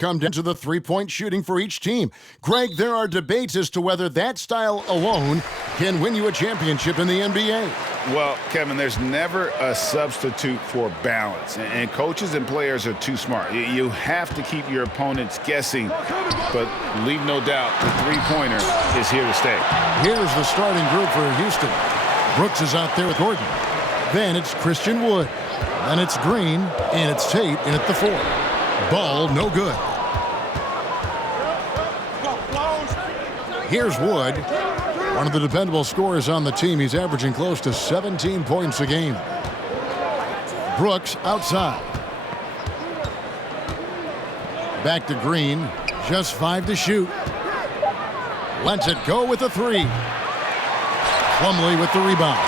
come down to the three-point shooting for each team. Greg, there are debates as to whether that style alone can win you a championship in the NBA. Well, Kevin, there's never a substitute for balance, and coaches and players are too smart. You have to keep your opponents guessing, but leave no doubt the three-pointer is here to stay. Here's the starting group for Houston. Brooks is out there with Gordon. Then it's Christian Wood. Then it's Green, and it's Tate in at the 4. Ball no good. Here's Wood, one of the dependable scorers on the team. He's averaging close to 17 points a game. Brooks outside. Back to Green, just 5 to shoot. Lets it go with the 3. Plumlee with the rebound.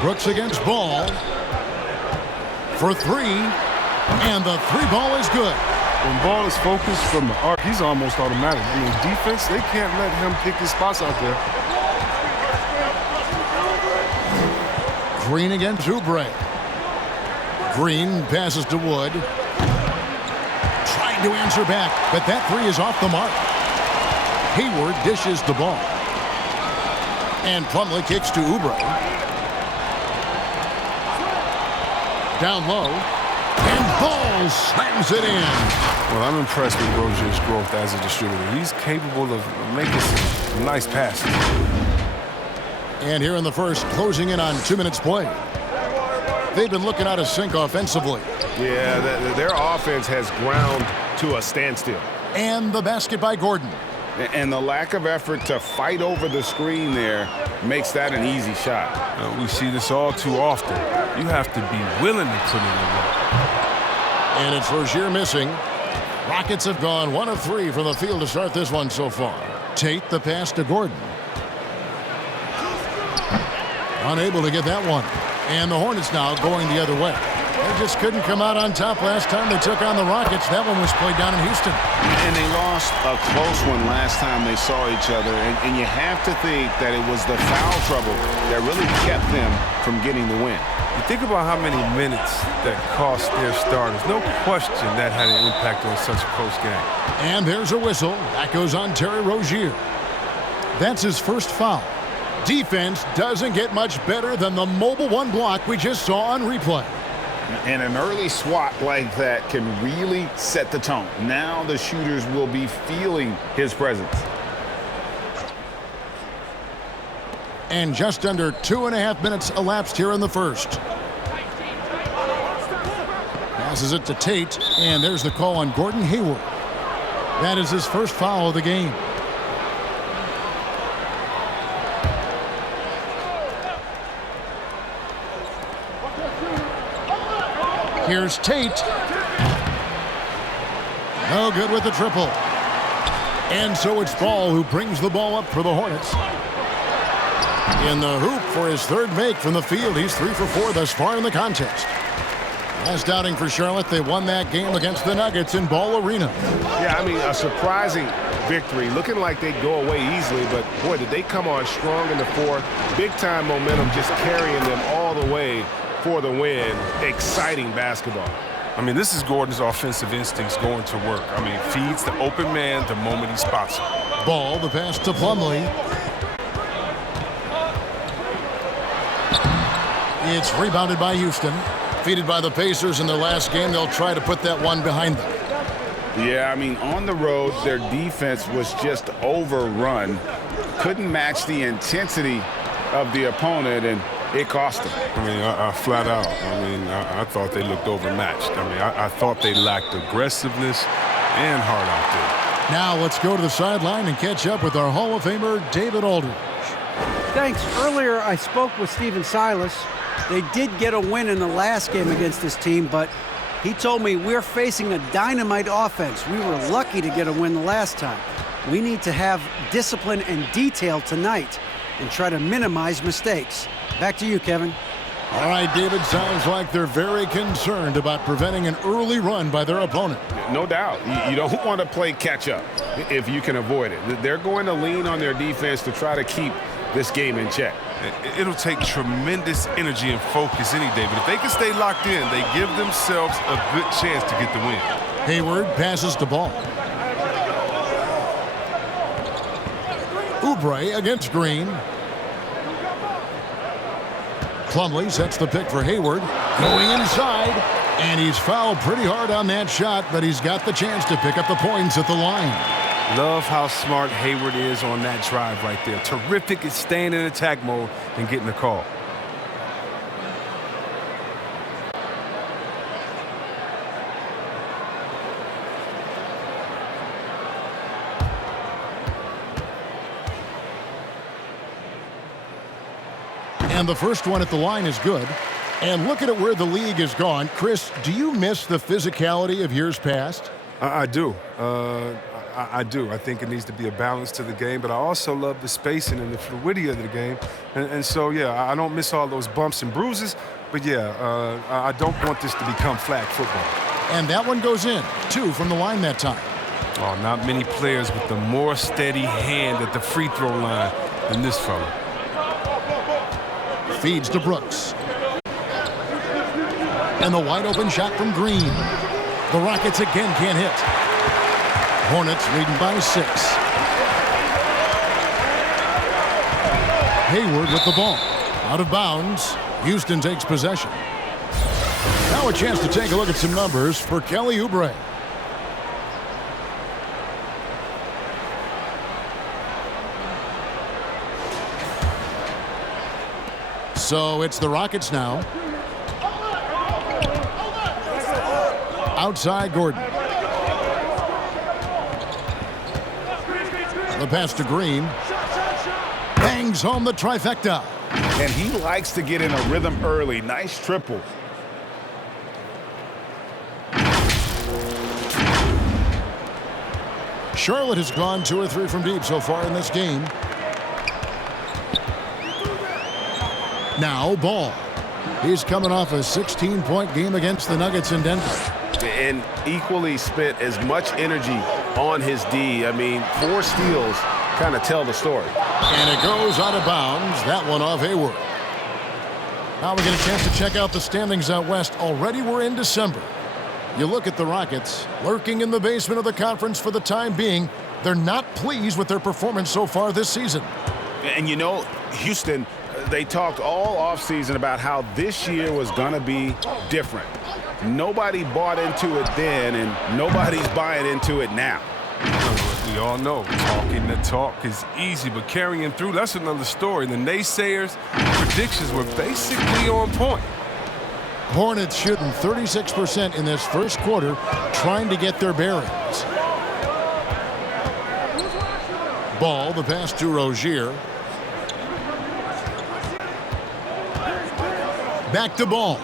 Brooks against Ball for 3, and the 3 ball is good. When Ball is focused from the arc, he's almost automatic. I mean, defense, they can't let him pick his spots out there. Green against Oubre. Green passes to Wood. Trying to answer back, but that 3 is off the mark. Hayward dishes the ball. And Plumlee kicks to Oubre. Down low. And Ball slams it in. Well, I'm impressed with Rozier's growth as a distributor. He's capable of making some nice passes. And here in the first, closing in on 2 minutes played. They've been looking out of sync offensively. Yeah, their offense has ground to a standstill. And the basket by Gordon. And the lack of effort to fight over the screen there makes that an easy shot. We see this all too often. You have to be willing to put in the work. And it's Rozier missing. Rockets have gone 1 of 3 from the field to start this one so far. Tate the pass to Gordon. Unable to get that one. And the Hornets now going the other way. They just couldn't come out on top last time they took on the Rockets. That one was played down in Houston. And they lost a close one last time they saw each other. And you have to think that it was the foul trouble that really kept them from getting the win. You think about how many minutes that cost their starters. No question that had an impact on such a close game. And there's a whistle. That goes on Terry Rozier. That's his first foul. Defense doesn't get much better than the mobile 1 block we just saw on replay. And an early swat like that can really set the tone. Now the shooters will be feeling his presence. And just under 2.5 minutes elapsed here in the first. Passes it to Tate, and there's the call on Gordon Hayward. That is his first foul of the game. Here's Tate. No good with the triple. And so it's Ball who brings the ball up for the Hornets. In the hoop for his 3rd make from the field. He's 3 for 4 thus far in the contest. Last outing for Charlotte, they won that game against the Nuggets in Ball Arena. Yeah, I mean, a surprising victory. Looking like they'd go away easily, but boy, did they come on strong in the 4th. Big-time momentum just carrying them all the way for the win. Exciting basketball. I mean, this is Gordon's offensive instincts going to work. I mean, feeds the open man the moment he spots him. Ball, the pass to Plumlee. It's rebounded by Houston. Defeated by the Pacers in their last game, they'll try to put that one behind them. Yeah, I mean, on the road, their defense was just overrun. Couldn't match the intensity of the opponent, and it cost them. I mean, I flat out. I thought they looked overmatched. I thought they lacked aggressiveness and heart out there. Now let's go to the sideline and catch up with our Hall of Famer, David Aldridge. Thanks. Earlier, I spoke with Stephen Silas. They did get a win in the last game against this team, but he told me we're facing a dynamite offense. We were lucky to get a win the last time. We need to have discipline and detail tonight and try to minimize mistakes. Back to you, Kevin. All right, David, sounds like they're very concerned about preventing an early run by their opponent. No doubt. You don't want to play catch-up if you can avoid it. They're going to lean on their defense to try to keep this game in check. It'll take tremendous energy and focus any day, but if they can stay locked in, they give themselves a good chance to get the win. Hayward passes the ball. Oubre against Green. Plumlee sets the pick for Hayward. Going inside, and he's fouled pretty hard on that shot, but he's got the chance to pick up the points at the line. Love how smart Hayward is on that drive right there. Terrific at staying in attack mode and getting the call. And the first one at the line is good. And look at where the league has gone. Chris, do you miss the physicality of years past? I do. I do. I think it needs to be a balance to the game, but I also love the spacing and the fluidity of the game. And so, yeah, I don't miss all those bumps and bruises, but, yeah, I don't want this to become flag football. And that one goes in. 2 from the line that time. Oh, not many players with the more steady hand at the free throw line than this fella. Feeds to Brooks. And the wide open shot from Green. The Rockets again can't hit. Hornets leading by 6. Hayward with the ball. Out of bounds. Houston takes possession. Now a chance to take a look at some numbers for Kelly Oubre. So it's the Rockets now. Outside Gordon. The pass to Green. Bangs home the trifecta. And he likes to get in a rhythm early. Nice triple. Charlotte has gone 2 or 3 from deep so far in this game. Now Ball. He's coming off a 16-point game against the Nuggets in Denver. And equally spent as much energy on his D. I mean, 4 steals kind of tell the story. And it goes out of bounds. That one off Hayward. Now we get a chance to check out the standings out west. Already we're in December. You look at the Rockets, lurking in the basement of the conference for the time being. They're not pleased with their performance so far this season. And you know, Houston, they talked all offseason about how this year was going to be different. Nobody bought into it then, and nobody's buying into it now. We all know talking the talk is easy, but carrying through, that's another story. The naysayers' predictions were basically on point. Hornets shooting 36% in this first quarter, trying to get their bearings. Ball, the pass to Rozier. Back to Ball.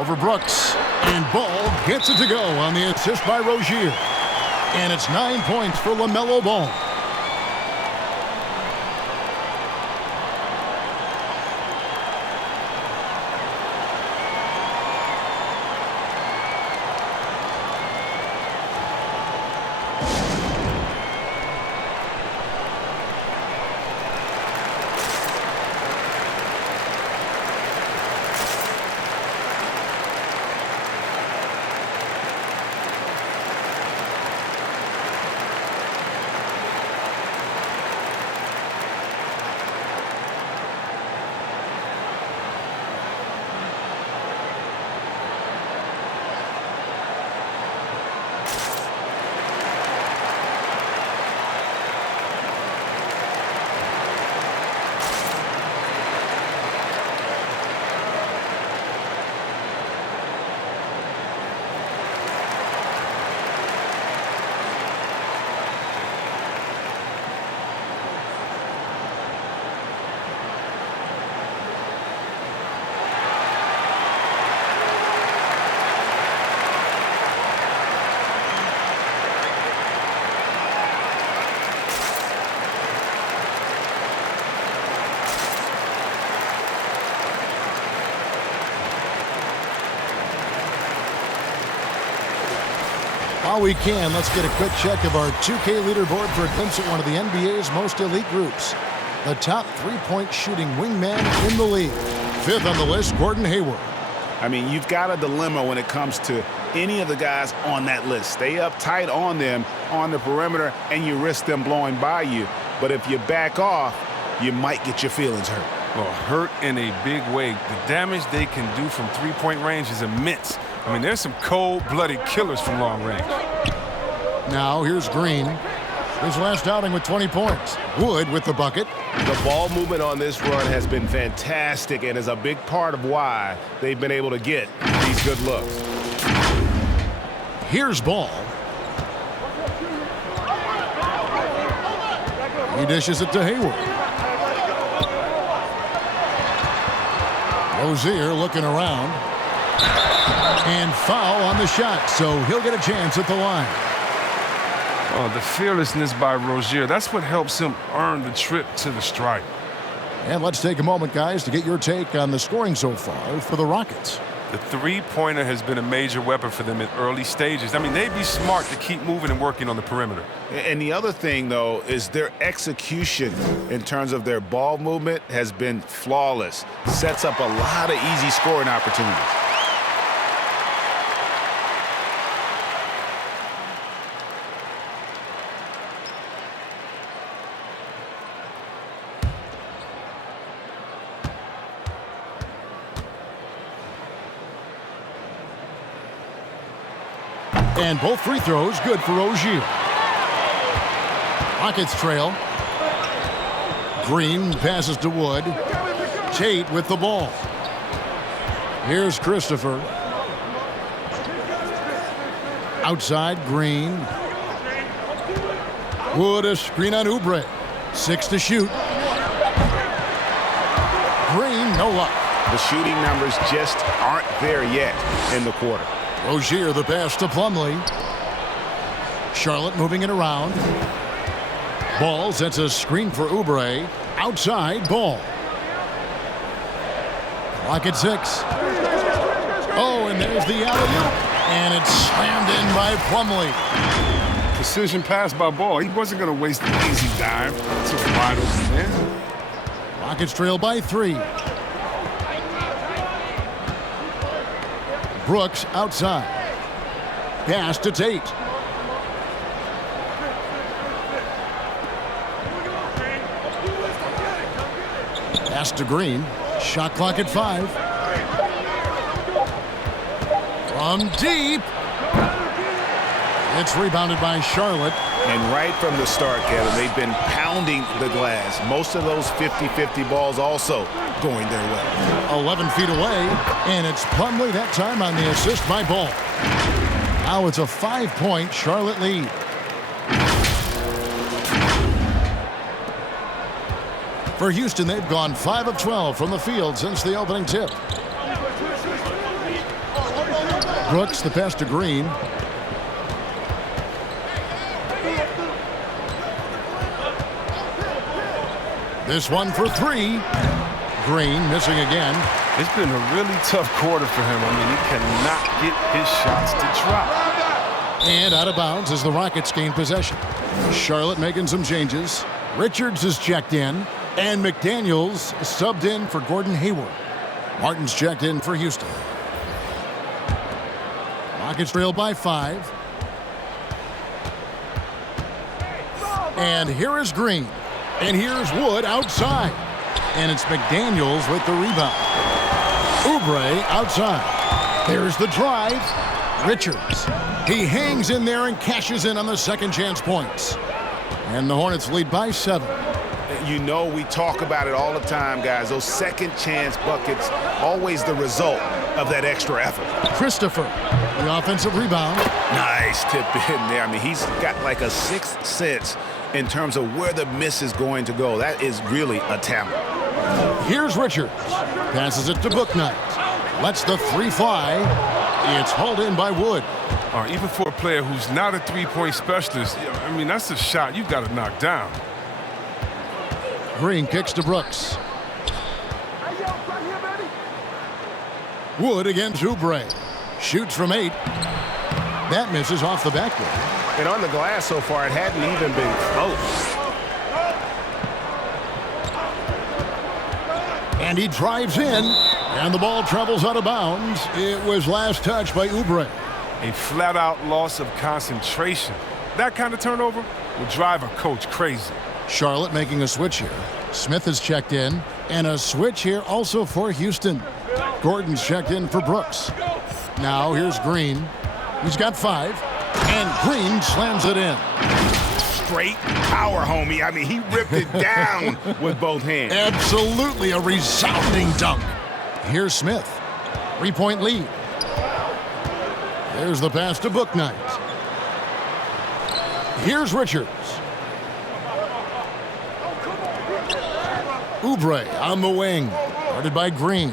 Over Brooks. And Ball gets it to go on the assist by Rozier. And it's 9 points for LaMelo Ball. While we can, let's get a quick check of our 2K leaderboard for a glimpse at one of the NBA's most elite groups. the top three-point shooting wingman in the league. Fifth on the list, Gordon Hayward. I mean, you've got a dilemma when it comes to any of the guys on that list. Stay up tight on them on the perimeter, and you risk them blowing by you. But if you back off, you might get your feelings hurt. Well, hurt in a big way. The damage they can do from three-point range is immense. I mean, there's some cold-blooded killers from long range. Now here's Green. His last outing with 20 points. Wood with the bucket. The ball movement on this run has been fantastic and is a big part of why they've been able to get these good looks. Here's Ball. He dishes it to Hayward. Rozier looking around. And foul on the shot, so he'll get a chance at the line. Oh, the fearlessness by Rozier, that's what helps him earn the trip to the stripe. And let's take a moment, guys, to get your take on the scoring so far for the Rockets. The three-pointer has been a major weapon for them in early stages. I mean, they'd be smart to keep moving and working on the perimeter. And the other thing, though, is their execution in terms of their ball movement has been flawless. Sets up a lot of easy scoring opportunities. And both free throws good for Rozier. Rockets trail. Green passes to Wood. Tate with the ball. Here's Christopher. Outside, Green. Wood a screen on Oubre. 6 to shoot. Green, no luck. The shooting numbers just aren't there yet in the quarter. Rozier the pass to Plumlee. Charlotte moving it around. Ball sets a screen for Oubre. Outside, Ball. Clock at 6. Oh, and there's the alley-oop. And it's slammed in by Plumlee. Precision pass by Ball. He wasn't going to waste an easy dive. It's a wide open man. Rockets trail by 3. Brooks outside. Pass to Tate. Pass to Green. Shot clock at 5. From deep. It's rebounded by Charlotte. And right from the start, Kevin, they've been pounding the glass. Most of those 50-50 balls also going their way. 11 feet away, and it's Plumlee that time on the assist by Ball. Now it's a 5-point Charlotte lead. For Houston, they've gone 5 of 12 from the field since the opening tip. Brooks the pass to Green. This one for 3. Green missing again. It's been a really tough quarter for him. I mean, he cannot get his shots to drop. And out of bounds as the Rockets gain possession. Charlotte making some changes. Richards is checked in. And McDaniels subbed in for Gordon Hayward. Martin's checked in for Houston. Rockets trail by 5. And here is Green. And here's Wood outside. And it's McDaniels with the rebound. Oubre outside. There's the drive. Richards. He hangs in there and cashes in on the second chance points. And the Hornets lead by 7. You know, we talk about it all the time, guys. Those second chance buckets, always the result of that extra effort. Christopher, the offensive rebound. Nice tip in there. I mean, he's got like a sixth sense in terms of where the miss is going to go. That is really a talent. Here's Richards. Passes it to Bouknight. Lets the 3 fly. It's hauled in by Wood. Even for a player who's not a three-point specialist, I mean, that's a shot you've got to knock down. Green kicks to Brooks. Wood against Oubre. Shoots from 8. That misses off the backboard. And on the glass so far, it hadn't even been close. And he drives in, and the ball travels out of bounds. It was last touched by Oubre. A flat-out loss of concentration. That kind of turnover will drive a coach crazy. Charlotte making a switch here. Smith has checked in, and a switch here also for Houston. Gordon's checked in for Brooks. Now here's Green. He's got 5, and Green slams it in. Straight power, homie. I mean, he ripped it down with both hands. Absolutely a resounding dunk. Here's Smith. 3-point lead. There's the pass to Bouknight. Here's Richards. Oubre on the wing. Guarded by Green.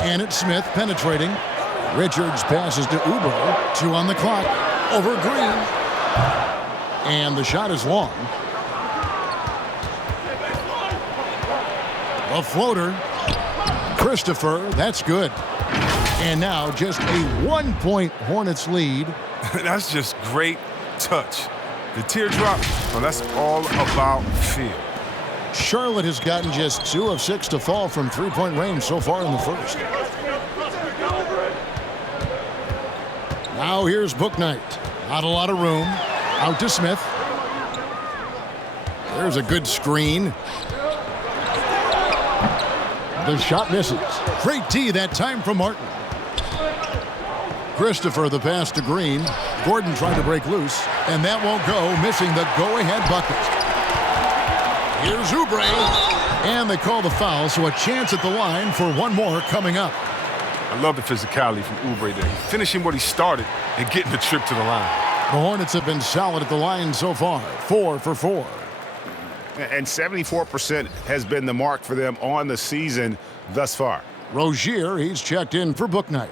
And it's Smith penetrating. Richards passes to Oubre. 2 on the clock. Over Green. And the shot is long. A floater. Christopher, that's good. And now just a 1-point Hornets lead. That's just great touch. The teardrop, well, that's all about feel. Charlotte has gotten just 2 of 6 to fall from 3-point range so far in the first. Now here's Bouknight. Not a lot of room. Out to Smith. There's a good screen. The shot misses. Great D that time from Martin. Christopher the pass to Green. Gordon trying to break loose, and that won't go, missing the go-ahead bucket. Here's Oubre, and they call the foul, so a chance at the line for one more coming up. I love the physicality from Oubre there. He's finishing what he started and getting the trip to the line. The Hornets have been solid at the line so far, 4 for 4. And 74% has been the mark for them on the season thus far. Rozier, he's checked in for Bouknight.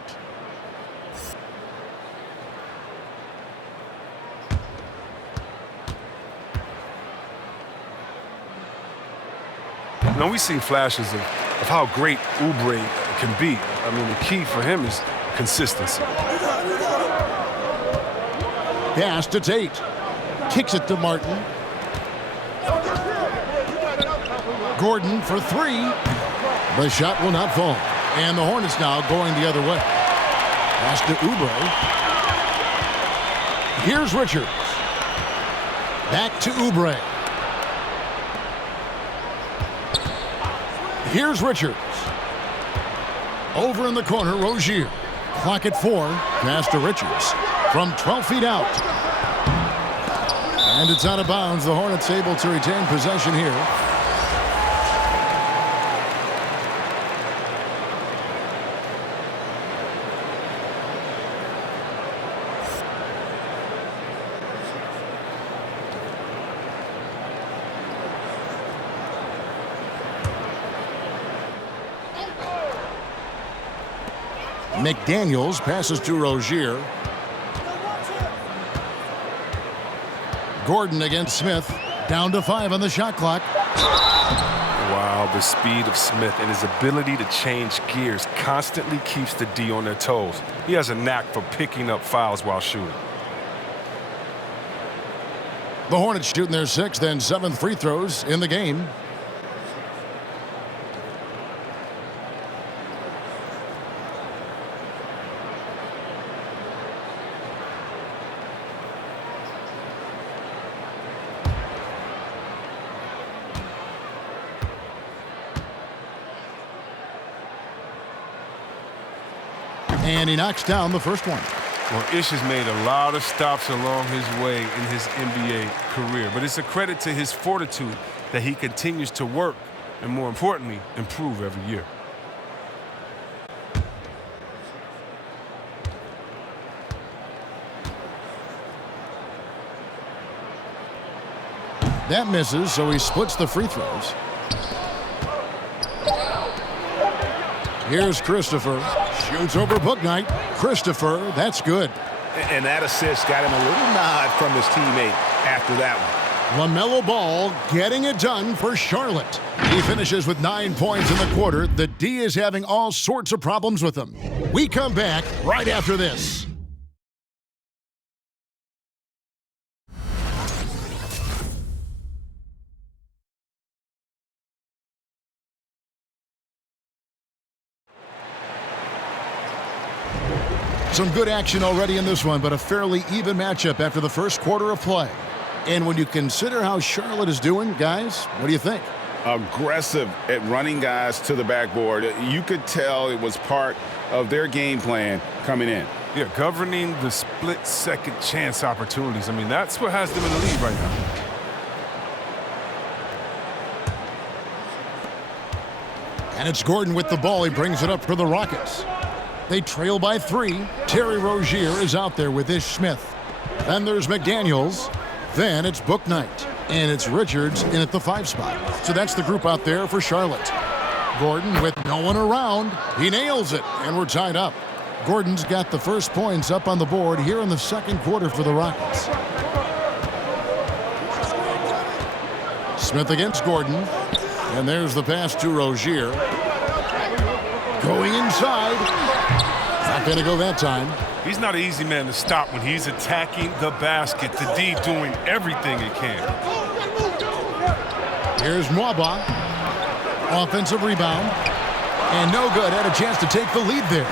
Now, we've seen flashes of how great Oubre can be. I mean, the key for him is consistency. Pass to Tate. Kicks it to Martin. Gordon for 3. The shot will not fall. And the Hornets now going the other way. Pass to Oubre. Here's Richards. Back to Oubre. Here's Richards. Over in the corner, Rozier. Clock at 4. Pass to Richards. From 12 feet out. And it's out of bounds. The Hornets able to retain possession here. McDaniels passes to Rozier. Gordon against Smith. Down to 5 on the shot clock. Wow, the speed of Smith and his ability to change gears constantly keeps the D on their toes. He has a knack for picking up fouls while shooting. The Hornets shooting their 6th and 7th free throws in the game. And he knocks down the first one. Well, Ish has made a lot of stops along his way in his NBA career, but it's a credit to his fortitude that he continues to work and, more importantly, improve every year. That misses, so he splits the free throws. Here's Christopher. Shoots over Bouknight. Christopher, that's good. And that assist got him a little nod from his teammate after that one. LaMelo Ball getting it done for Charlotte. He finishes with 9 points in the quarter. The D is having all sorts of problems with him. We come back right after this. Some good action already in this one, but a fairly even matchup after the first quarter of play. And when you consider how Charlotte is doing, guys, what do you think? Aggressive at running guys to the backboard. You could tell it was part of their game plan coming in. Yeah, governing the split-second chance opportunities. I mean, that's what has them in the lead right now. And it's Gordon with the ball. He brings it up for the Rockets. They trail by 3. Terry Rozier is out there with Ish Smith. Then there's McDaniels. Then it's Bouknight. And it's Richards in at the 5 spot. So that's the group out there for Charlotte. Gordon with no one around. He nails it, and we're tied up. Gordon's got the first points up on the board here in the second quarter for the Rockets. Smith against Gordon. And there's the pass to Rozier. Going inside. Not going to go that time. He's not an easy man to stop when he's attacking the basket. The D doing everything he can. Here's Mwaba. Offensive rebound. And no good. Had a chance to take the lead there.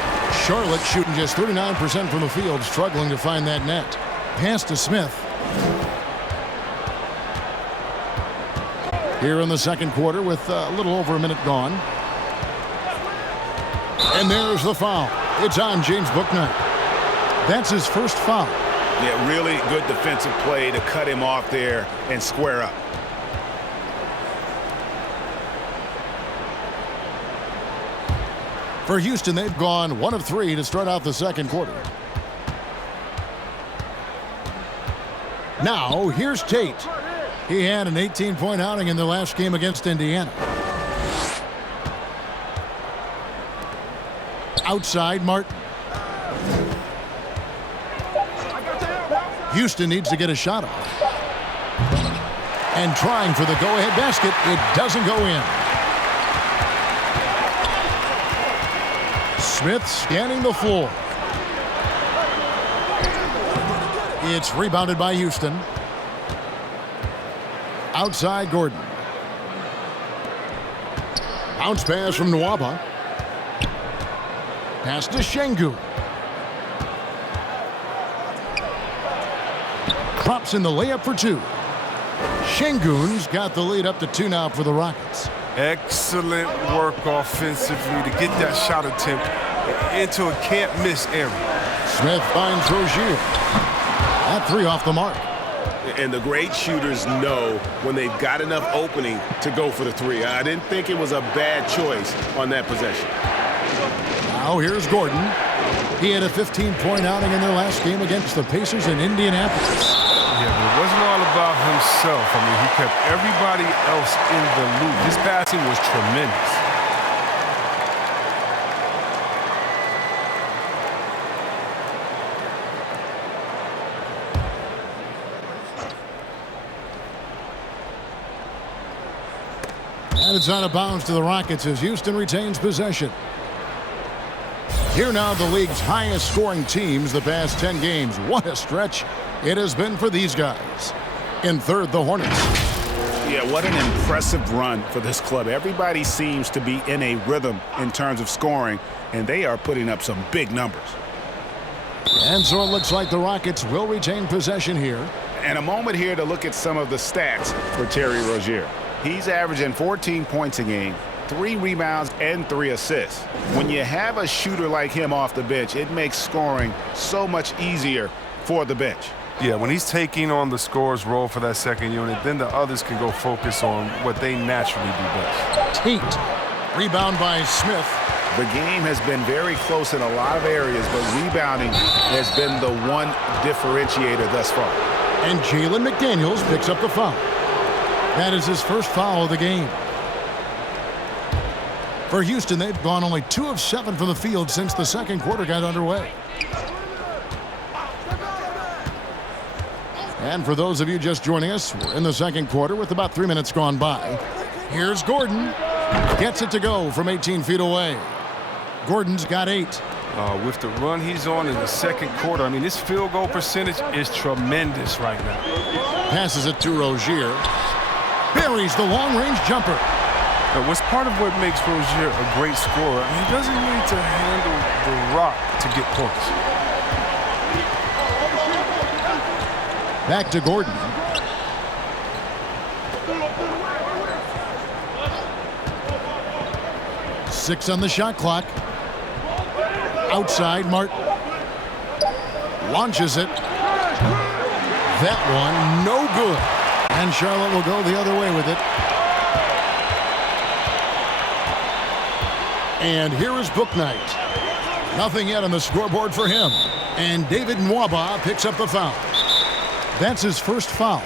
Charlotte shooting just 39% from the field, struggling to find that net. Pass to Smith. Here in the second quarter with a little over a minute gone. And there's the foul. It's on James Bouknight. That's his first foul. Yeah, really good defensive play to cut him off there and square up. For Houston, they've gone 1 of 3 to start out the second quarter. Now, here's Tate. He had an 18-point outing in the last game against Indiana. Outside, Martin. Houston needs to get a shot off. And trying for the go-ahead basket. It doesn't go in. Smith scanning the floor. It's rebounded by Houston. Outside Gordon. Bounce pass from Nwaba. Pass to Şengün. Drops in the layup for 2. Şengün's got the lead up to 2 now for the Rockets. Excellent work offensively to get that shot attempt into a can't-miss area. Smith finds Rozier. That 3 off the mark. And the great shooters know when they've got enough opening to go for the 3. I didn't think it was a bad choice on that possession. Now here's Gordon. He had a 15-point outing in their last game against the Pacers in Indianapolis. Yeah, but it wasn't all about himself. I mean, he kept everybody else in the loop. His passing was tremendous. And it's out of bounds to the Rockets as Houston retains possession. Here now the league's highest scoring teams the past 10 games. What a stretch it has been for these guys. In third, the Hornets. Yeah, what an impressive run for this club. Everybody seems to be in a rhythm in terms of scoring, and they are putting up some big numbers. And so it looks like the Rockets will retain possession here. And a moment here to look at some of the stats for Terry Rozier. He's averaging 14 points a game, 3 rebounds, and 3 assists. When you have a shooter like him off the bench, it makes scoring so much easier for the bench. Yeah, when he's taking on the scorer's role for that second unit, then the others can go focus on what they naturally do best. Tate. Rebound by Smith. The game has been very close in a lot of areas, but rebounding has been the one differentiator thus far. And Jalen McDaniels picks up the foul. That is his first foul of the game. For Houston, they've gone only 2 of 7 from the field since the second quarter got underway. And for those of you just joining us, we're in the second quarter with about 3 minutes gone by. Here's Gordon. Gets it to go from 18 feet away. Gordon's got 8. With the run he's on in the second quarter, I mean, his field goal percentage is tremendous right now. Passes it to Rozier. Buries the long-range jumper. Now, what's part of what makes Rozier a great scorer, he doesn't need to handle the rock to get points. Back to Gordon. Six on the shot clock. Outside, Martin. Launches it. That one, no good. And Charlotte will go the other way with it. And here is Bouknight. Nothing yet on the scoreboard for him. And David Nwaba picks up the foul. That's his first foul.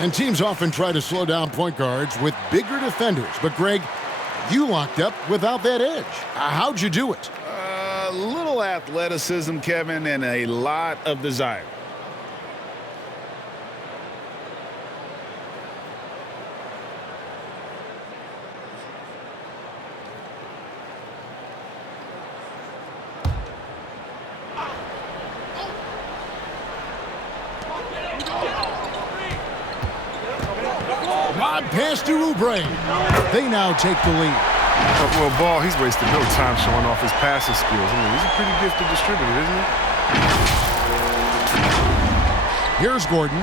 And teams often try to slow down point guards with bigger defenders. But, Greg, you locked up without that edge. How'd you do it? A little athleticism, Kevin, and a lot of desire. Pass to Oubre. They now take the lead. Well, Ball, he's wasted no time showing off his passing skills. I mean, he's a pretty gifted distributor, isn't he? Here's Gordon.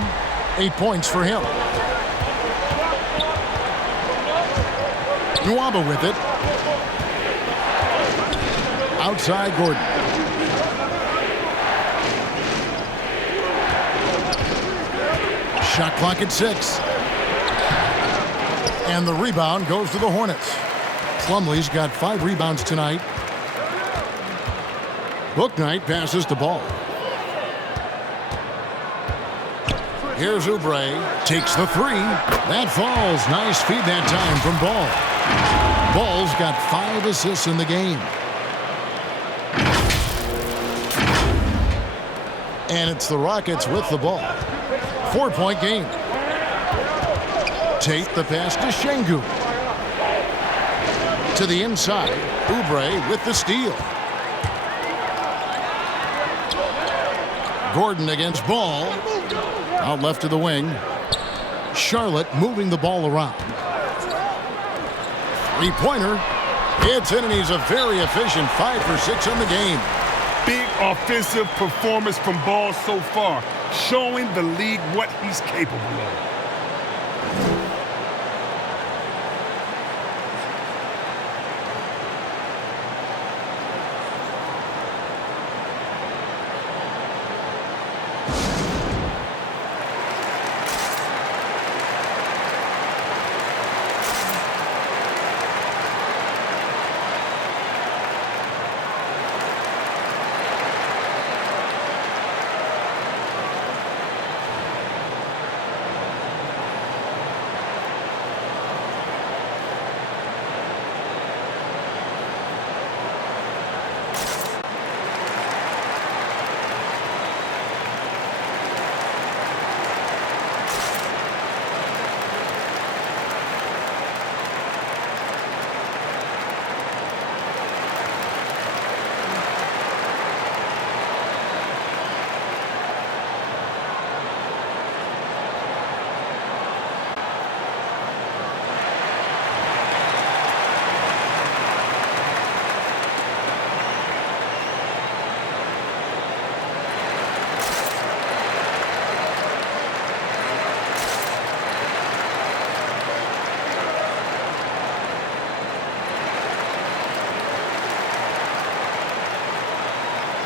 8 points for him. Nwaba with it. Outside Gordon. Shot clock at 6. And the rebound goes to the Hornets. Plumlee's got 5 rebounds tonight. Bouknight passes to Ball. Here's Oubre. Takes the 3. That falls. Nice feed that time from Ball. Ball's got 5 assists in the game. And it's the Rockets with the ball. 4-point game. Tate the pass to Şengün. To the inside. Oubre with the steal. Gordon against Ball. Out left to the wing. Charlotte moving the ball around. 3-pointer. It's in, and he's a very efficient 5 for 6 on the game. Big offensive performance from Ball so far, showing the league what he's capable of.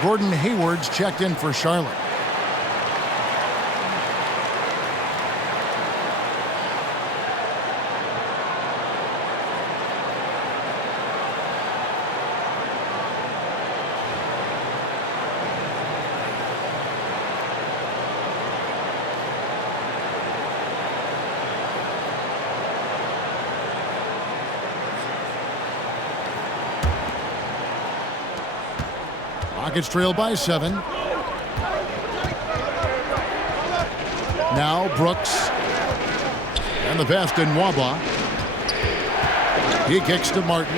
Gordon Hayward's checked in for Charlotte. Rockets trail by 7. Now Brooks. And the pass to Nwaba. He kicks to Martin.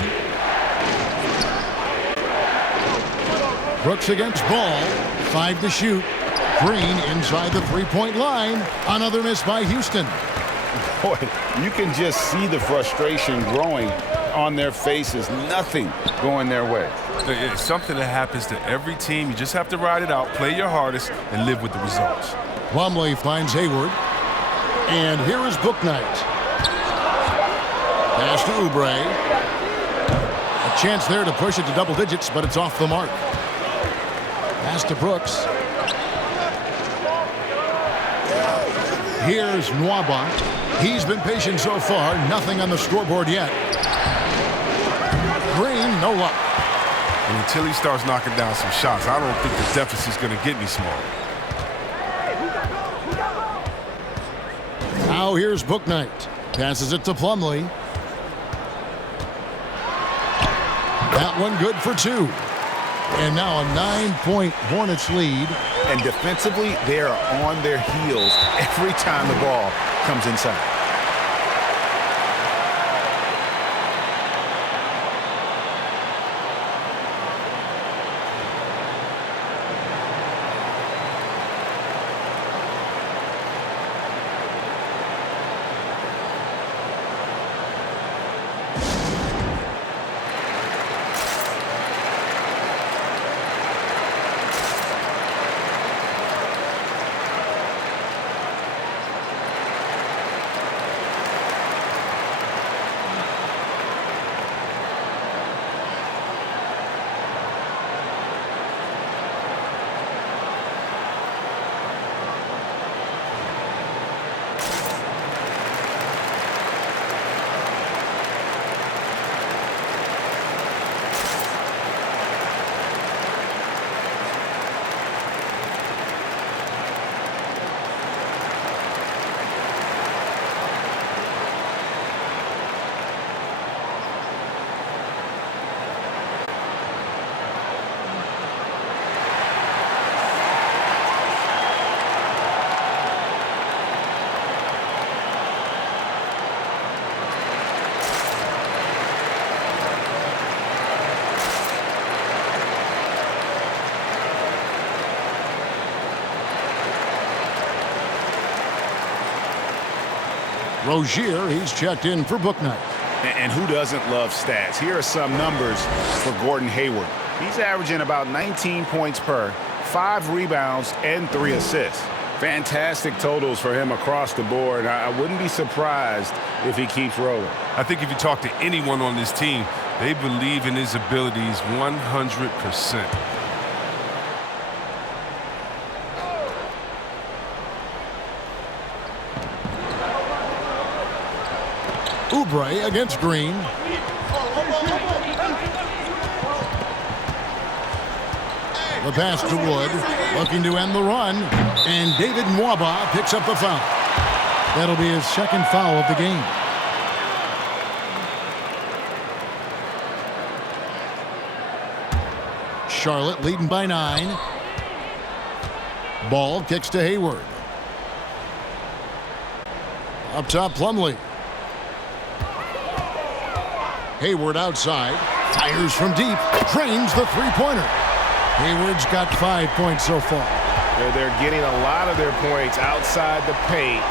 Brooks against Ball. 5 to shoot. Green inside the three-point line. Another miss by Houston. Boy, you can just see the frustration growing on their faces. Nothing going their way. It's something that happens to every team. You just have to ride it out, play your hardest, and live with the results. Plumlee finds Hayward. And here is Bouknight. Pass to Oubre. A chance there to push it to double digits, but it's off the mark. Pass to Brooks. Here's Nwaba. He's been patient so far. Nothing on the scoreboard yet. Green, no luck. And until he starts knocking down some shots, I don't think the deficit's going to get any smaller. Now here's Bouknight. Passes it to Plumlee. That one good for 2. And now a 9-point Hornets lead. And defensively, they are on their heels every time the ball comes inside. Rozier, he's checked in for Bouknight. And who doesn't love stats? Here are some numbers for Gordon Hayward. He's averaging about 19 points per, 5 rebounds, and 3 assists. Fantastic totals for him across the board. I wouldn't be surprised if he keeps rolling. I think if you talk to anyone on this team, they believe in his abilities 100%. Oubre against Green. The pass to Wood, looking to end the run, and David Nwaba picks up the foul. That'll be his second foul of the game. Charlotte leading by 9. Ball kicks to Hayward. Up top, Plumlee. Hayward outside, fires from deep, drains the three-pointer. Hayward's got 5 points so far. They're getting a lot of their points outside the paint.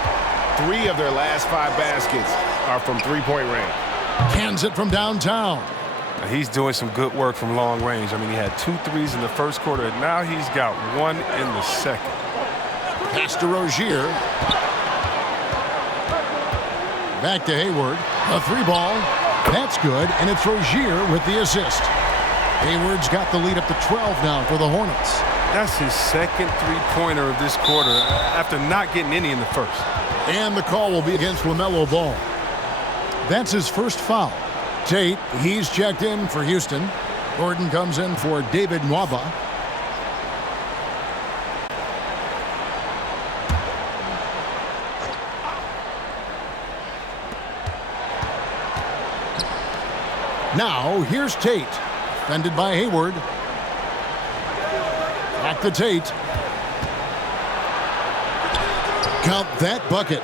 3 of their last 5 baskets are from three-point range. Cans it from downtown. He's doing some good work from long range. I mean, he had 2 threes in the first quarter, and now he's got 1 in the second. Pass to Rozier. Back to Hayward. A 3 ball. That's good, and it's Rozier with the assist. Hayward's got the lead up to 12 now for the Hornets. That's his second three-pointer of this quarter after not getting any in the first. And the call will be against LaMelo Ball. That's his first foul. Tate, he's checked in for Houston. Gordon comes in for David Nwaba. Now, here's Tate. Defended by Hayward. Back to Tate. Count that bucket.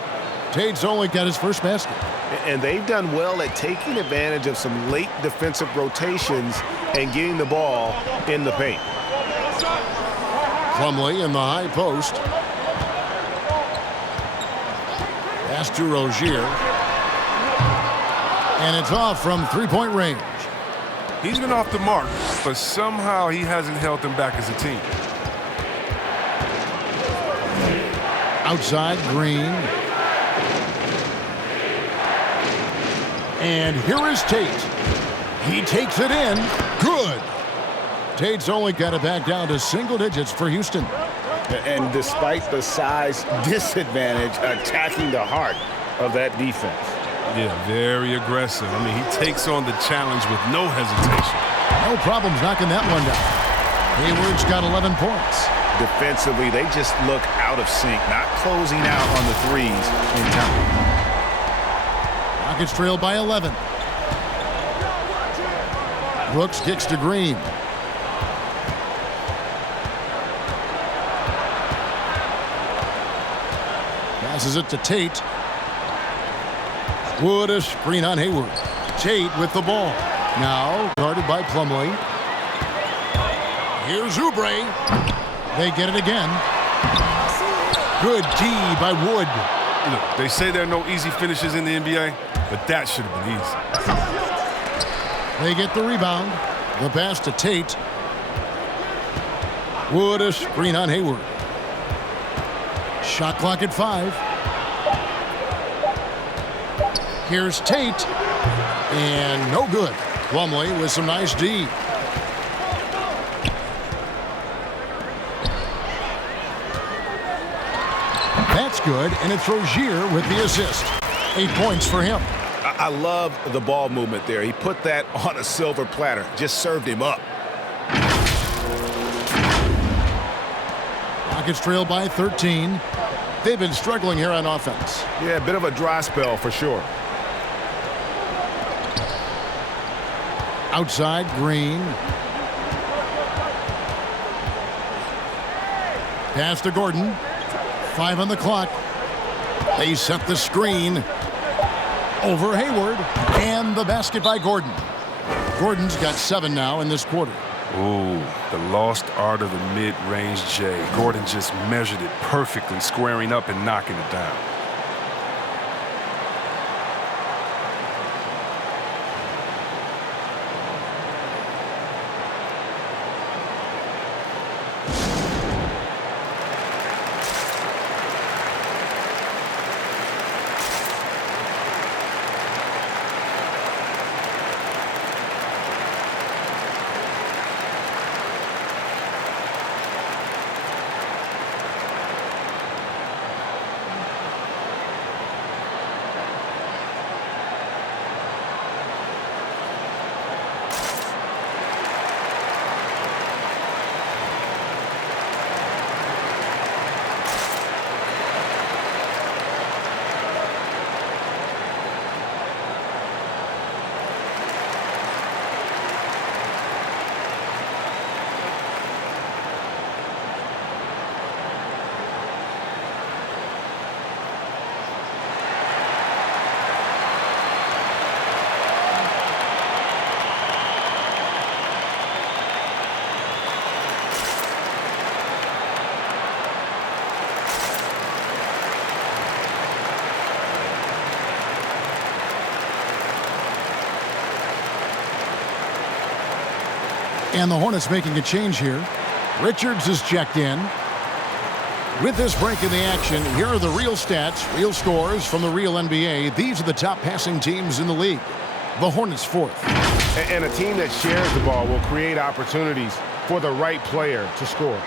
Tate's only got his first basket. And they've done well at taking advantage of some late defensive rotations and getting the ball in the paint. Plumlee in the high post. Pass to Rozier. And it's off from three-point range. He's been off the mark, but somehow he hasn't held them back as a team. Outside, Green. And here is Tate. He takes it in. Good. Tate's only got it back down to single digits for Houston. And despite the size disadvantage, attacking the heart of that defense. Yeah, very aggressive. I mean, he takes on the challenge with no hesitation. No problems knocking that one down. Hayward's got 11 points. Defensively, they just look out of sync, not closing out on the threes in time. Rockets trail by 11. Brooks kicks to Green. Passes it to Tate. Wood a screen on Hayward. Tate with the ball. Now guarded by Plumlee. Here's Oubre. They get it again. Good D by Wood. You know, they say there are no easy finishes in the NBA, but that should have been easy. They get the rebound. The pass to Tate. Wood a screen on Hayward. Shot clock at 5. Here's Tate. And no good. Plumlee with some nice D. That's good, and it's Rozier with the assist. 8 points for him. I love the ball movement there. He put that on a silver platter, just served him up. Rockets trail by 13. They've been struggling here on offense. Yeah, a bit of a dry spell for sure. Outside, Green. Pass to Gordon. 5 on the clock. They set the screen over Hayward. And the basket by Gordon. Gordon's got 7 now in this quarter. Ooh, the lost art of the mid-range J. Gordon just measured it perfectly, squaring up and knocking it down. And the Hornets making a change here. Richards is checked in. With this break in the action, here are the real stats, real scores from the real NBA. These are the top passing teams in the league. The Hornets 4th. And a team that shares the ball will create opportunities for the right player to score.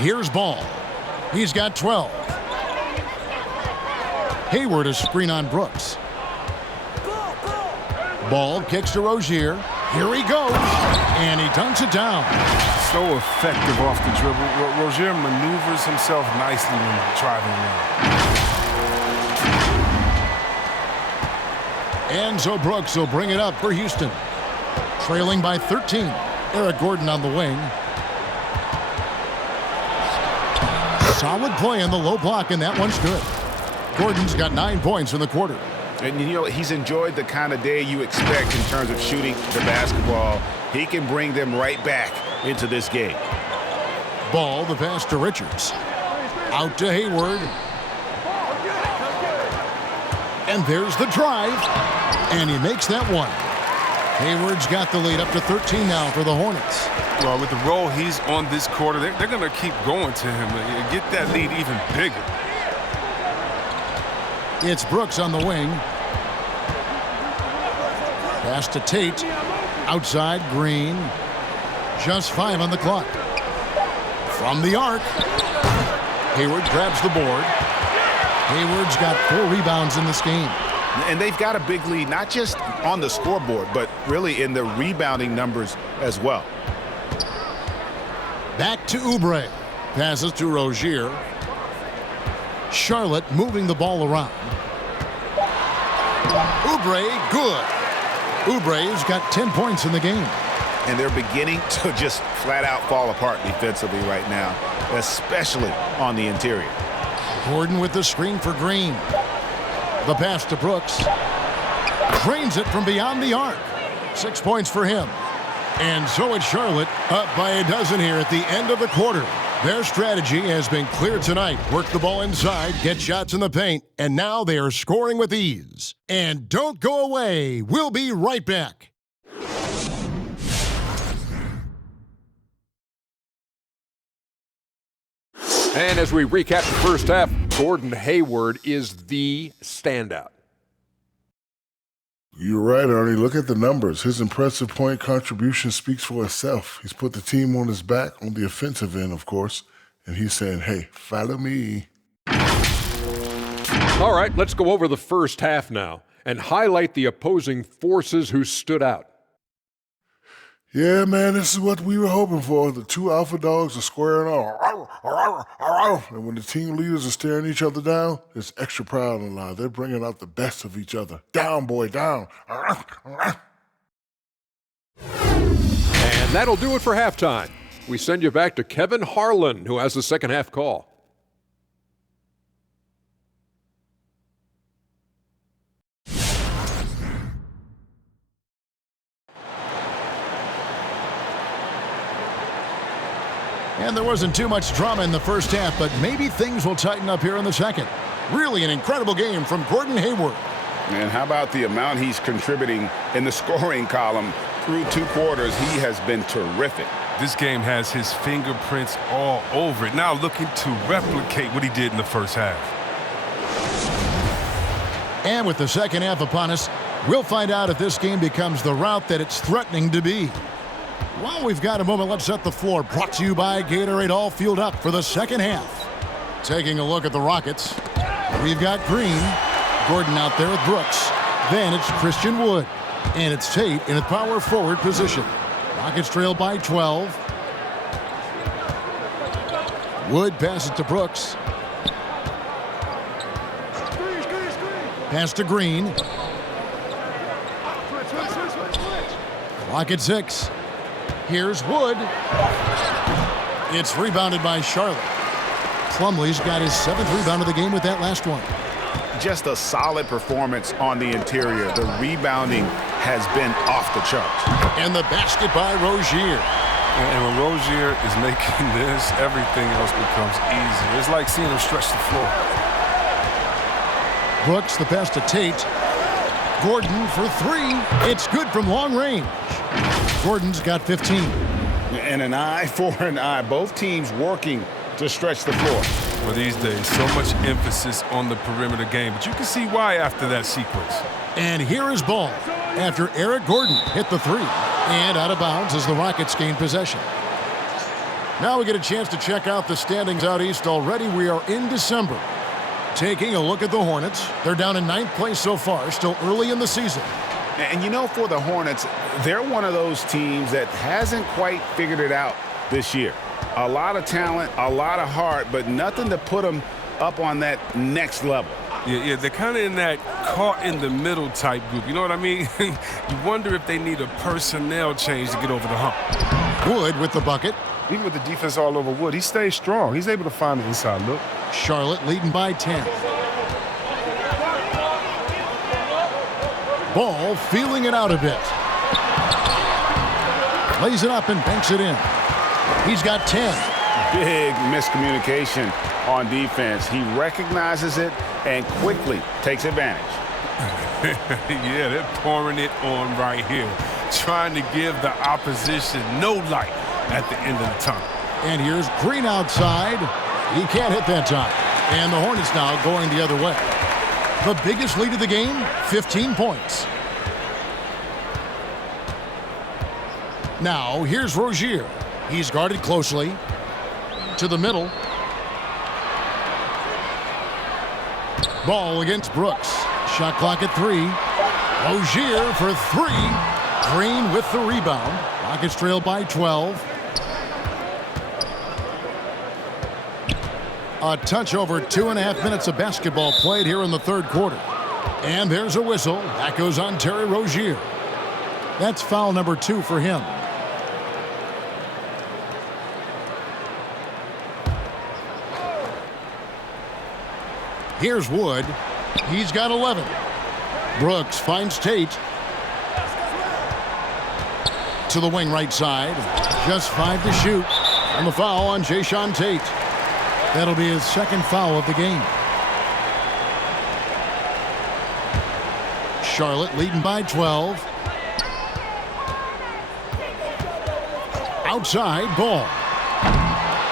Here's Ball. He's got 12. Hayward, a screen on Brooks. Ball kicks to Rozier. Here he goes, and he dunks it down. So effective off the dribble. Rozier maneuvers himself nicely when driving around. And so Brooks will bring it up for Houston. Trailing by 13. Eric Gordon on the wing. Solid play in the low block, and that one's good. Gordon's got 9 points in the quarter. And, you know, he's enjoyed the kind of day you expect in terms of shooting the basketball. He can bring them right back into this game. Ball, the pass to Richards. Out to Hayward. And there's the drive. And he makes that one. Hayward's got the lead up to 13 now for the Hornets. Well, with the role he's on this quarter, they're going to keep going to him and get that lead even bigger. It's Brooks on the wing. Pass to Tate. Outside, Green. Just 5 on the clock. From the arc. Hayward grabs the board. Hayward's got 4 rebounds in this game. And they've got a big lead, not just on the scoreboard, but really in the rebounding numbers as well. Back to Oubre. Passes to Rozier. Charlotte moving the ball around. Oubre, good. Oubre's got 10 points in the game. And they're beginning to just flat out fall apart defensively right now, especially on the interior. Gordon with the screen for Green. The pass to Brooks. Drains it from beyond the arc. 6 points for him. And so it's Charlotte up by a dozen here at the end of the quarter. Their strategy has been clear tonight. Work the ball inside, get shots in the paint, and now they are scoring with ease. And don't go away. We'll be right back. And as we recap the first half, Gordon Hayward is the standout. You're right, Ernie. Look at the numbers. His impressive point contribution speaks for itself. He's put the team on his back on the offensive end, of course, and he's saying, hey, follow me. All right, let's go over the first half now and highlight the opposing forces who stood out. Yeah, man, this is what we were hoping for. The two alpha dogs are squaring off. And when the team leaders are staring each other down, there's extra pride on the line. They're bringing out the best of each other. Down, boy, down. And that'll do it for halftime. We send you back to Kevin Harlan, who has the second half call. And there wasn't too much drama in the first half, but maybe things will tighten up here in the second. Really an incredible game from Gordon Hayward. And how about the amount he's contributing in the scoring column through 2 quarters? He has been terrific. This game has his fingerprints all over it. Now looking to replicate what he did in the first half. And with the second half upon us, we'll find out if this game becomes the route that it's threatening to be. While we've got a moment, let's set the floor. Brought to you by Gatorade, all fueled up for the second half. Taking a look at the Rockets, we've got Green, Gordon out there with Brooks. Then it's Christian Wood, and it's Tate in a power forward position. Rockets trail by 12. Wood passes to Brooks. Pass to Green. Clock at 6. Here's Wood. It's rebounded by Charlotte. Plumlee's got his 7th rebound of the game with that last one. Just a solid performance on the interior. The rebounding has been off the charts. And the basket by Rozier. And when Rozier is making this, everything else becomes easy. It's like seeing him stretch the floor. Brooks, the pass to Tate. Gordon for 3. It's good from long range. Gordon's got 15. And an eye for an eye. Both teams working to stretch the floor. Well, these days, so much emphasis on the perimeter game, but you can see why after that sequence. And here is ball after Eric Gordon hit the three. And out of bounds as the Rockets gain possession. Now we get a chance to check out the standings out east already. We are in December. Taking a look at the Hornets. They're down in 9th place so far, still early in the season. And you know, for the Hornets, they're one of those teams that hasn't quite figured it out this year. A lot of talent, a lot of heart, but nothing to put them up on that next level. Yeah, they're kind of in that caught-in-the-middle type group. You know what I mean? You wonder if they need a personnel change to get over the hump. Wood with the bucket. Even with the defense all over Wood, he stays strong. He's able to find the inside look. Charlotte leading by 10. Ball feeling it out a bit. Lays it up and banks it in. He's got 10. Big miscommunication on defense. He recognizes it and quickly takes advantage. Yeah, they're pouring it on right here, trying to give the opposition no light at the end of the tunnel. And here's Green outside. He can't hit that time. And the Hornets now going the other way. The biggest lead of the game, 15 points. Now, here's Rozier. He's guarded closely. To the middle. Ball against Brooks. Shot clock at 3. Rozier for 3. Green with the rebound. Rockets trail by 12. A touch over 2.5 minutes of basketball played here in the third quarter. And there's a whistle. That goes on Terry Rozier. That's foul number 2 for him. Here's Wood. He's got 11. Brooks finds Tate. To the wing right side. Just 5 to shoot. And the foul on Jayshawn Tate. That'll be his second foul of the game. Charlotte leading by 12. Outside, ball.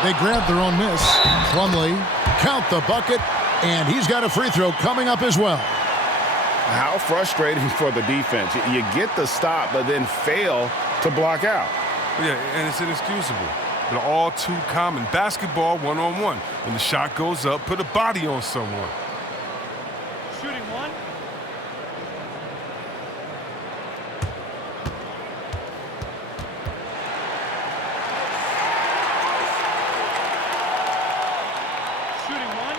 They grab their own miss. Plumlee, count the bucket, and he's got a free throw coming up as well. How frustrating for the defense. You get the stop, but then fail to block out. Yeah, and it's inexcusable. But all too common. Basketball one-on-one. When the shot goes up, put a body on someone. Shooting one. Shooting one.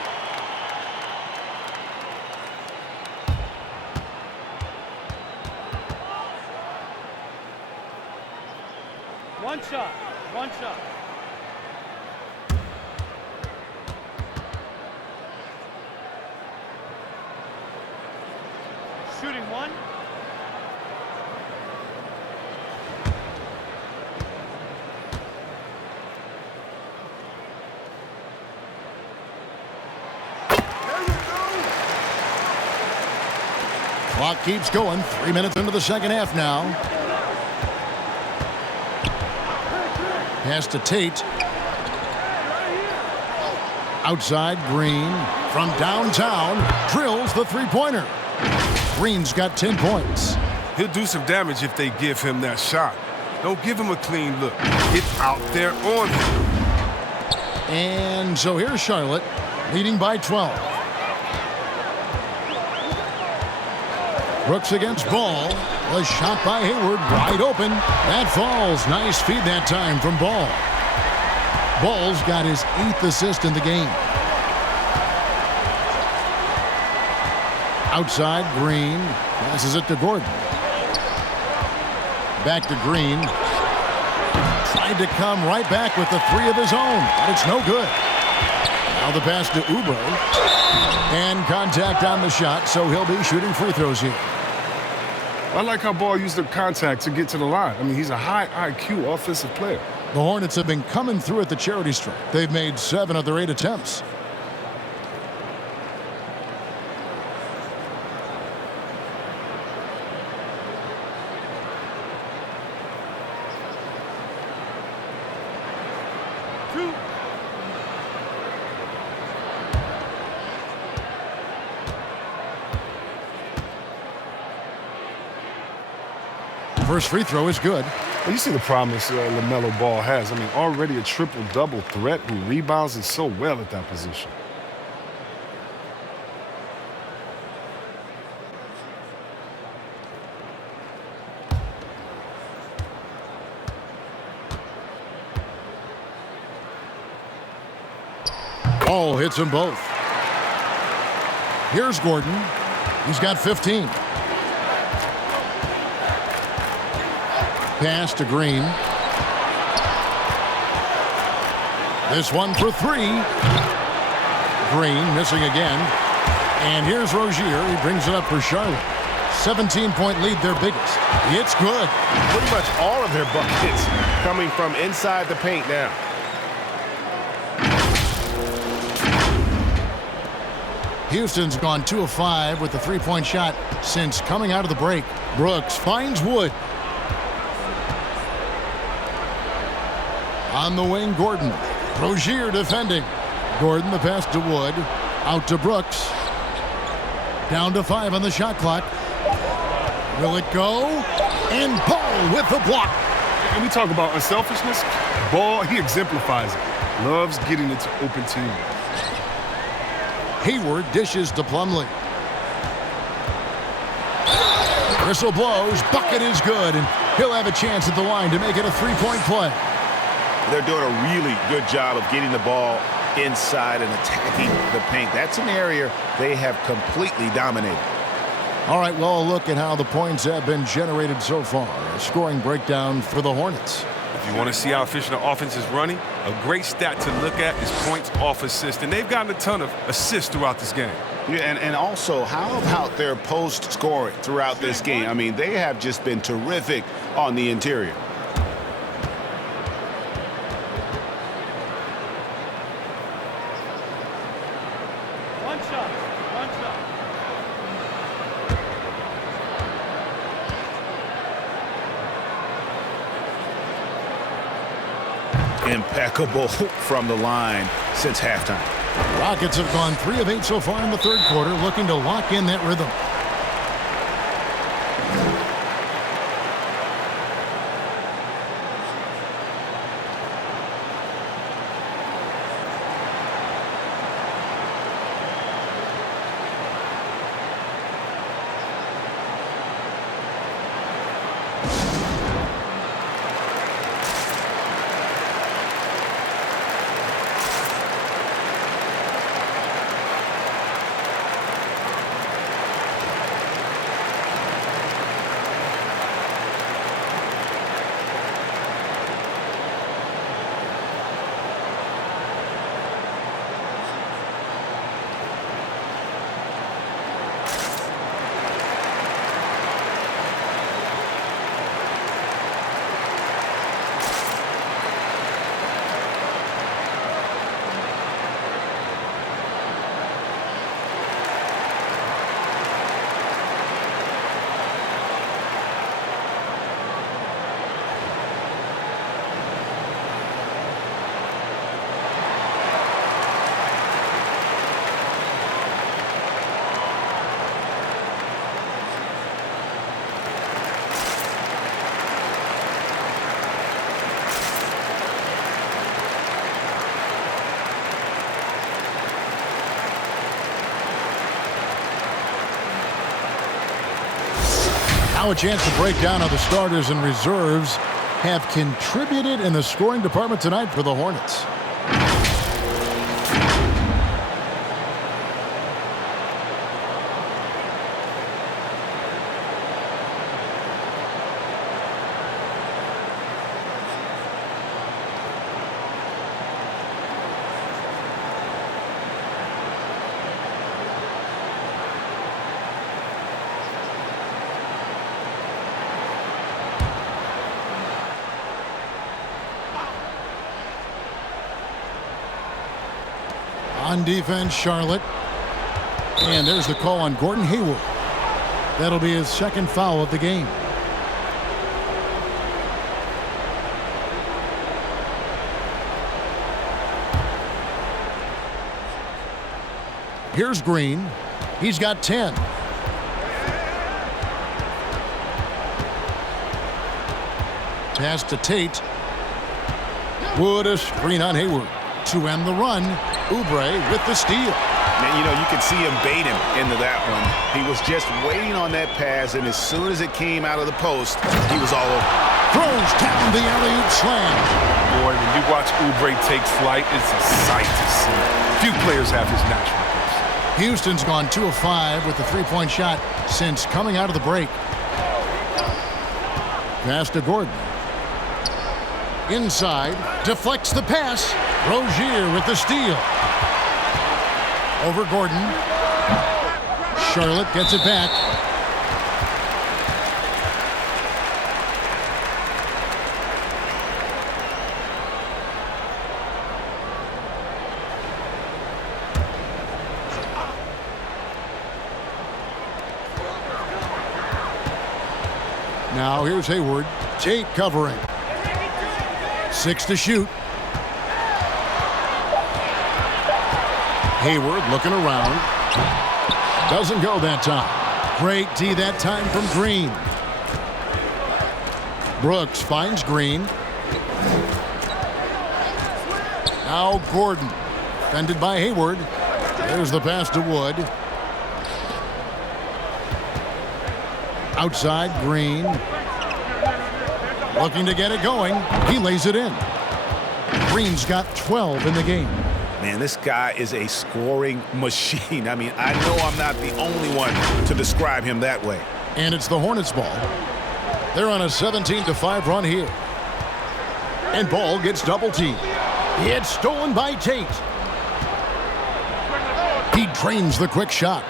One shot. One shot. Shooting one. Clock keeps going. 3 minutes into the second half now. Pass to Tate. Outside, Green. From downtown, drills the three-pointer. Green's got 10 points. He'll do some damage if they give him that shot. Don't give him a clean look. Get out there on him. And so here's Charlotte, leading by 12. Brooks against Ball. A shot by Hayward, wide open. That falls. Nice feed that time from Ball. Ball's got his 8th assist in the game. Outside, Green. Passes it to Gordon. Back to Green. Tried to come right back with the 3 of his own, but it's no good. Now the pass to Oubre. And contact on the shot, so he'll be shooting free throws here. I like how Ball used the contact to get to the line. I mean, he's a high IQ offensive player. The Hornets have been coming through at the charity stripe. They've made 7 of their 8 attempts. first free throw is good. Well, you see the promise LaMelo Ball has. I mean, already a triple-double threat who rebounds it so well at that position. Ball hits them both. Here's Gordon. He's got 15. Pass to Green. This one for three. Green missing again. And here's Rozier. He brings it up for Charlotte. 17-point lead, their biggest. It's good. Pretty much all of their buckets coming from inside the paint now. Houston's gone 2 of 5 with the three-point shot since coming out of the break. Brooks finds Wood. On the wing, Gordon. Rozier defending. Gordon, the pass to Wood. Out to Brooks. Down to 5 on the shot clock. Will it go? And Ball with the block. And we talk about unselfishness. Ball, he exemplifies it. Loves getting it to open teammates. Hayward dishes to Plumlee. Whistle blows. Bucket is good, and he'll have a chance at the line to make it a three-point play. They're doing a really good job of getting the ball inside and attacking the paint. That's an area they have completely dominated. All right, well, a look at how the points have been generated so far. A scoring breakdown for the Hornets. If you want to see how efficient the offense is running, a great stat to look at is points off assist. And they've gotten a ton of assists throughout this game. Yeah, and also, how about their post scoring throughout this game? I mean, they have just been terrific on the interior. One shot. One shot. Impeccable from the line since halftime. Rockets have gone 3 of 8 so far in the third quarter, looking to lock in that rhythm. Now a chance to break down how the starters and reserves have contributed in the scoring department tonight for the Hornets. On defense, Charlotte. And there's the call on Gordon Hayward. That'll be his second foul of the game. Here's Green. He's got 10. Pass to Tate. Wood a screen on Hayward. To end the run, Oubre with the steal. Man, you know, you could see him bait him into that one. He was just waiting on that pass, and as soon as it came out of the post, he was all over. Throws down the alley-oop slam. Boy, when you watch Oubre take flight, it's a sight to see. Few players have his natural pace. Houston's gone 2 of 5 with the three-point shot since coming out of the break. Pass to Gordon. Inside, deflects the pass. Rozier with the steal. Over Gordon. Charlotte gets it back. Now here's Hayward. Tate covering. 6 to shoot. Hayward looking around. Doesn't go that time. Great D that time from Green. Brooks finds Green. Now Gordon. Fended by Hayward. There's the pass to Wood. Outside Green. Looking to get it going. He lays it in. Green's got 12 in the game. Man, this guy is a scoring machine. I mean, I know I'm not the only one to describe him that way. And it's the Hornets ball. They're on a 17-5 run here. And ball gets double teamed. It's stolen by Tate. He drains the quick shot.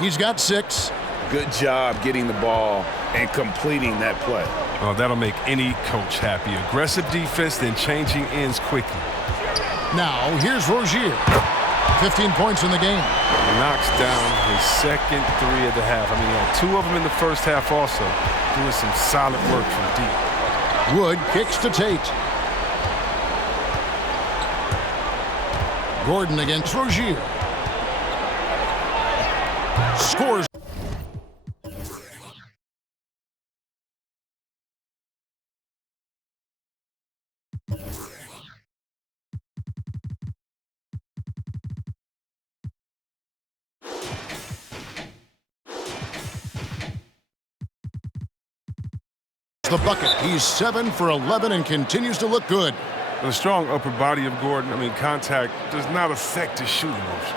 He's got 6. Good job getting the ball and completing that play. Oh, that'll make any coach happy. Aggressive defense, then changing ends quickly. Now, here's Rozier. 15 points in the game. He knocks down his second 3 of the half. I mean, he had 2 of them in the first half also. Doing some solid work from deep. Wood kicks to Tate. Gordon against Rozier. Scores. The bucket. He's 7 for 11 and continues to look good. The strong upper body of Gordon, I mean, contact does not affect his shooting motion.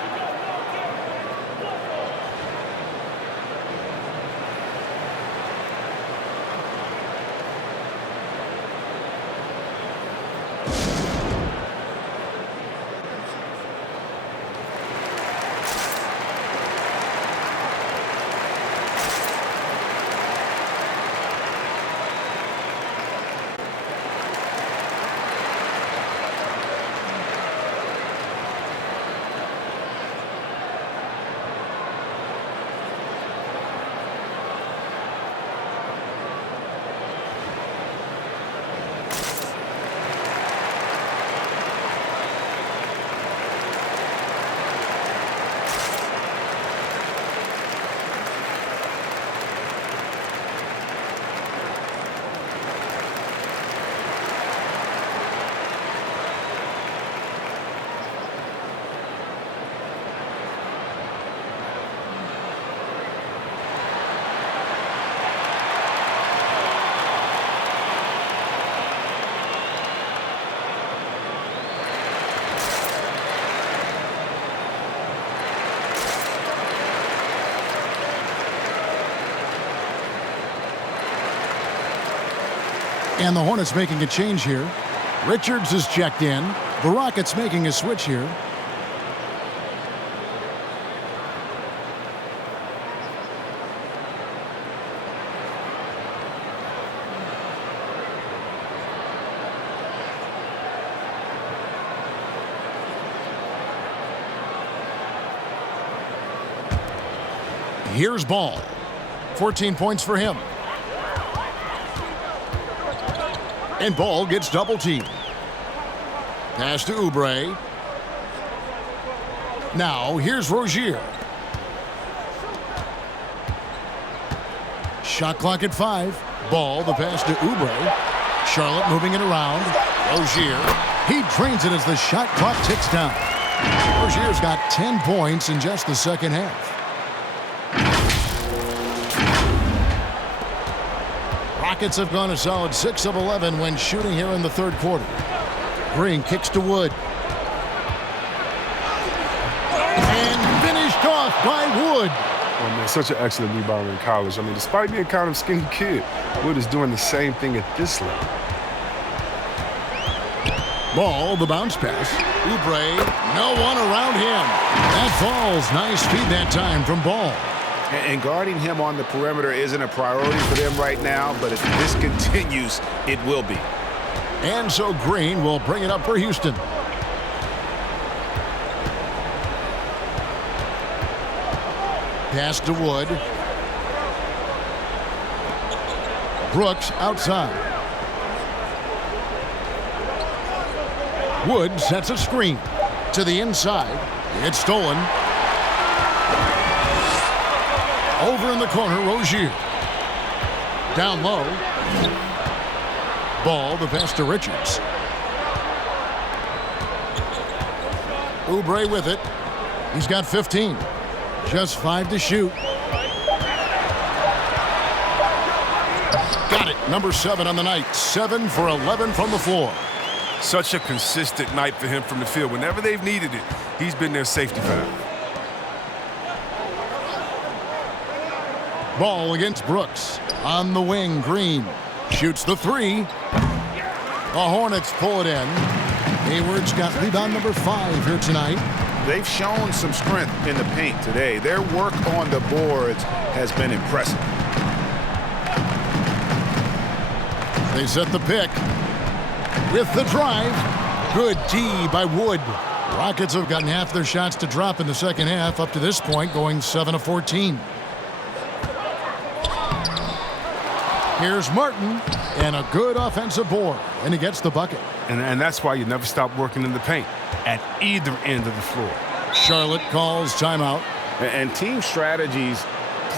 And the Hornets making a change here. Richards is checked in. The Rockets making a switch here. Here's Ball. 14 points for him. And Ball gets double teamed. Pass to Oubre. Now here's Rozier. Shot clock at 5. Ball, the pass to Oubre. Charlotte moving it around. Rozier. He drains it as the shot clock ticks down. Rozier's got 10 points in just the second half. Rockets have gone a solid 6 of 11 when shooting here in the third quarter. Green kicks to Wood. And finished off by Wood. Oh, man, such an excellent rebounder in college. I mean, despite being kind of a skinny kid, Wood is doing the same thing at this level. Ball, the bounce pass. Oubre, no one around him. That falls. Nice feed that time from Ball. And guarding him on the perimeter isn't a priority for them right now, but if this continues, it will be. And so Green will bring it up for Houston. Pass to Wood. Brooks outside. Wood sets a screen to the inside. It's stolen. Over in the corner, Rozier. Down low. Ball, the pass to Richards. Oubre with it. He's got 15. Just 5 to shoot. Got it. Number 7 on the night. 7 for 11 from the floor. Such a consistent night for him from the field. Whenever they've needed it, he's been their safety valve. Ball against Brooks. On the wing, Green. Shoots the 3. The Hornets pull it in. Hayward's got rebound number 5 here tonight. They've shown some strength in the paint today. Their work on the boards has been impressive. They set the pick. With the drive. Good D by Wood. Rockets have gotten half their shots to drop in the second half up to this point, going 7 of 14. Here's Martin, and a good offensive board, and he gets the bucket. And that's why you never stop working in the paint at either end of the floor. Charlotte calls timeout. And team strategies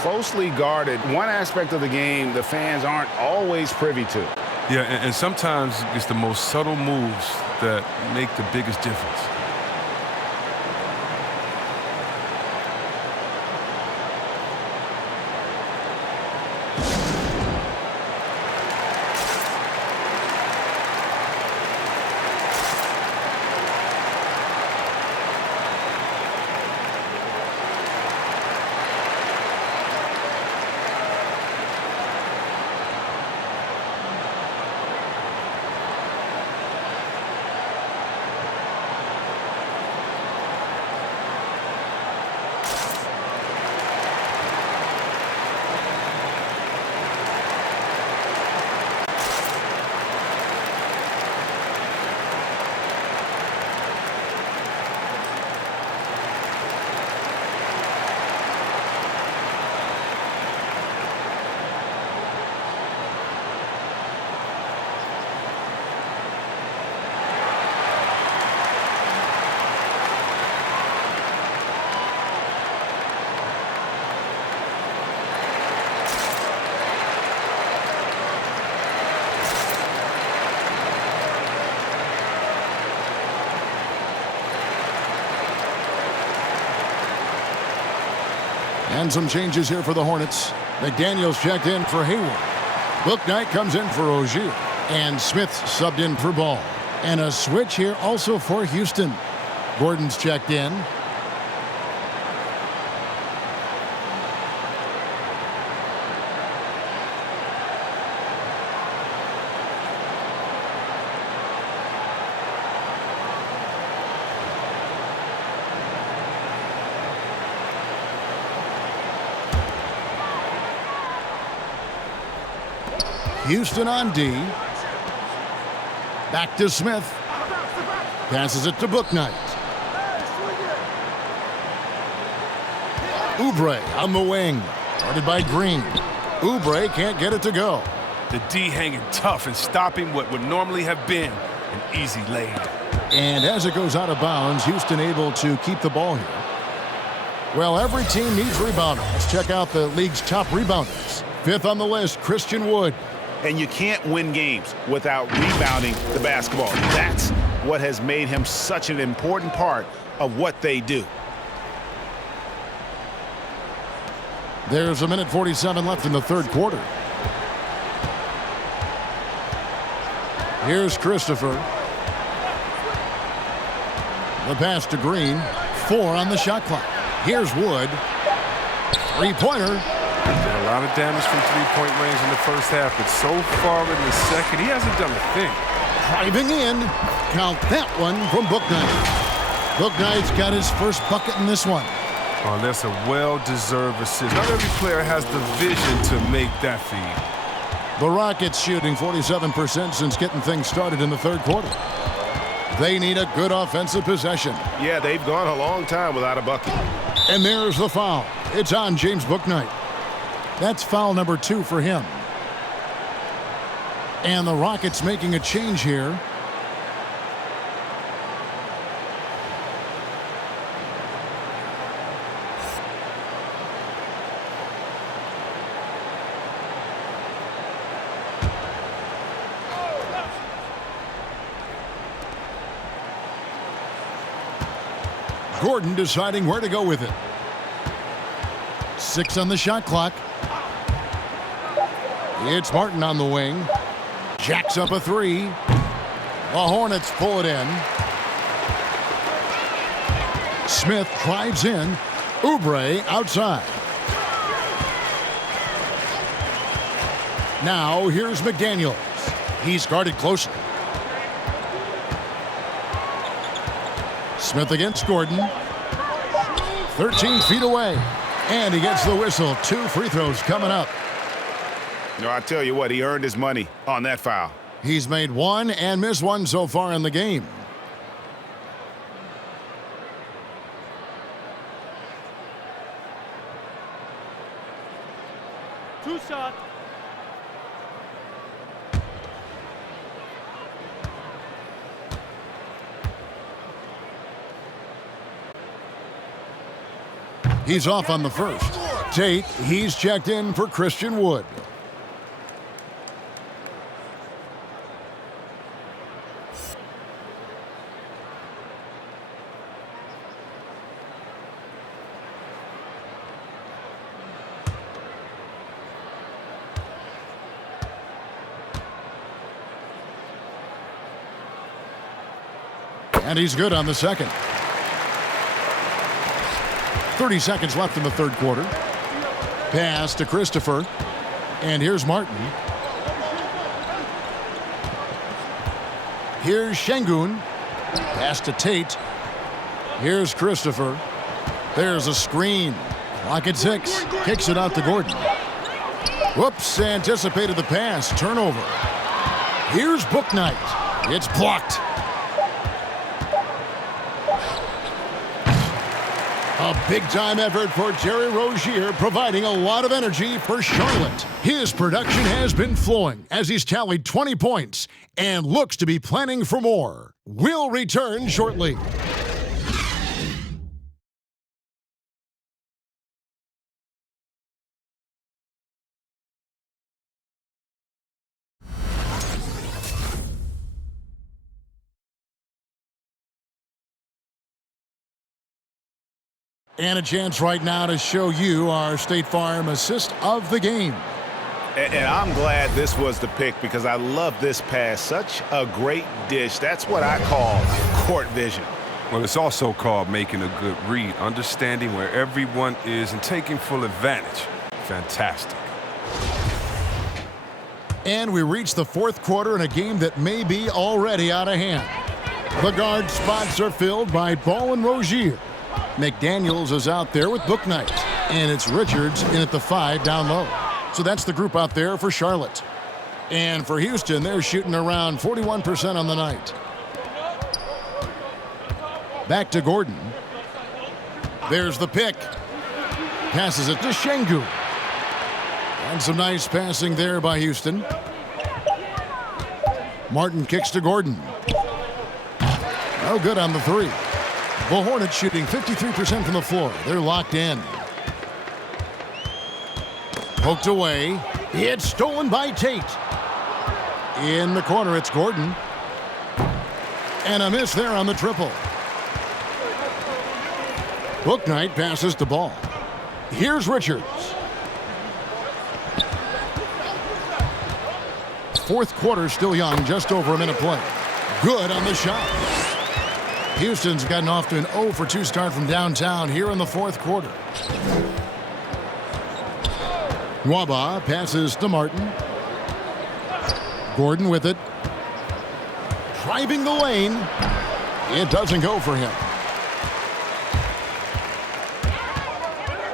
closely guarded. One aspect of the game the fans aren't always privy to. Yeah, and sometimes it's the most subtle moves that make the biggest difference. And some changes here for the Hornets. McDaniels checked in for Hayward. Bouknight comes in for Rozier. And Smith subbed in for Ball. And a switch here also for Houston. Gordon's checked in. Houston on D. Back to Smith. Passes it to Bouknight. Oubre on the wing. Guarded by Green. Oubre can't get it to go. The D hanging tough and stopping what would normally have been an easy layup. And as it goes out of bounds, Houston able to keep the ball here. Well, every team needs rebounders. Let's check out the league's top rebounders. 5th on the list, Christian Wood. and you can't win games without rebounding the basketball. That's what has made him such an important part of what they do. There's 1:47 left in the third quarter. Here's Christopher. The pass to Green. 4 on the shot clock. Here's Wood. Three-pointer. Did a lot of damage from three-point range in the first half, but so far in the second, he hasn't done a thing. Driving in. Count that one from Bouknight. Bouknight's got his first bucket in this one. Oh, that's a well-deserved assist. Not every player has the vision to make that feed. The Rockets shooting 47% since getting things started in the third quarter. They need a good offensive possession. Yeah, they've gone a long time without a bucket. And there's the foul. It's on James Bouknight. That's foul number 2 for him. And the Rockets making a change here. Gordon deciding where to go with it. 6 on the shot clock. It's Martin on the wing. Jacks up a 3. The Hornets pull it in. Smith drives in. Oubre outside. Now here's McDaniels. He's guarded closely. Smith against Gordon. 13 feet away. And he gets the whistle. 2 free throws coming up. No, I tell you what, he earned his money on that foul. He's made 1 and missed 1 so far in the game. Two shots. He's off on the first. Tate, he's checked in for Christian Wood. And he's good on the second. 30 seconds left in the third quarter. Pass to Christopher. And here's Martin. Here's Şengün. Pass to Tate. Here's Christopher. There's a screen. Clock at 6. Kicks it out to Gordon. Whoops, anticipated the pass. Turnover. Here's Bouknight. It's blocked. A big-time effort for Jerry Rozier, providing a lot of energy for Charlotte. His production has been flowing as he's tallied 20 points and looks to be planning for more. We'll return shortly. And a chance right now to show you our State Farm assist of the game. And I'm glad this was the pick because I love this pass. Such a great dish. That's what I call court vision. Well, it's also called making a good read, understanding where everyone is and taking full advantage. Fantastic. And we reach the fourth quarter in a game that may be already out of hand. The guard spots are filled by Ball and Rozier. McDaniels is out there with Bouknight. And it's Richards in at the 5 down low. So that's the group out there for Charlotte. And for Houston, they're shooting around 41% on the night. Back to Gordon. There's the pick. Passes it to Şengün. And some nice passing there by Houston. Martin kicks to Gordon. No good on the 3. The Hornets shooting 53% from the floor. They're locked in. Poked away. It's stolen by Tate. In the corner, it's Gordon. And a miss there on the triple. Bouknight passes to Ball. Here's Richards. Fourth quarter still young, just over a minute play. Good on the shot. Houston's gotten off to an 0 for 2 start from downtown here in the fourth quarter. Nwaba passes to Martin. Gordon with it. Driving the lane. It doesn't go for him.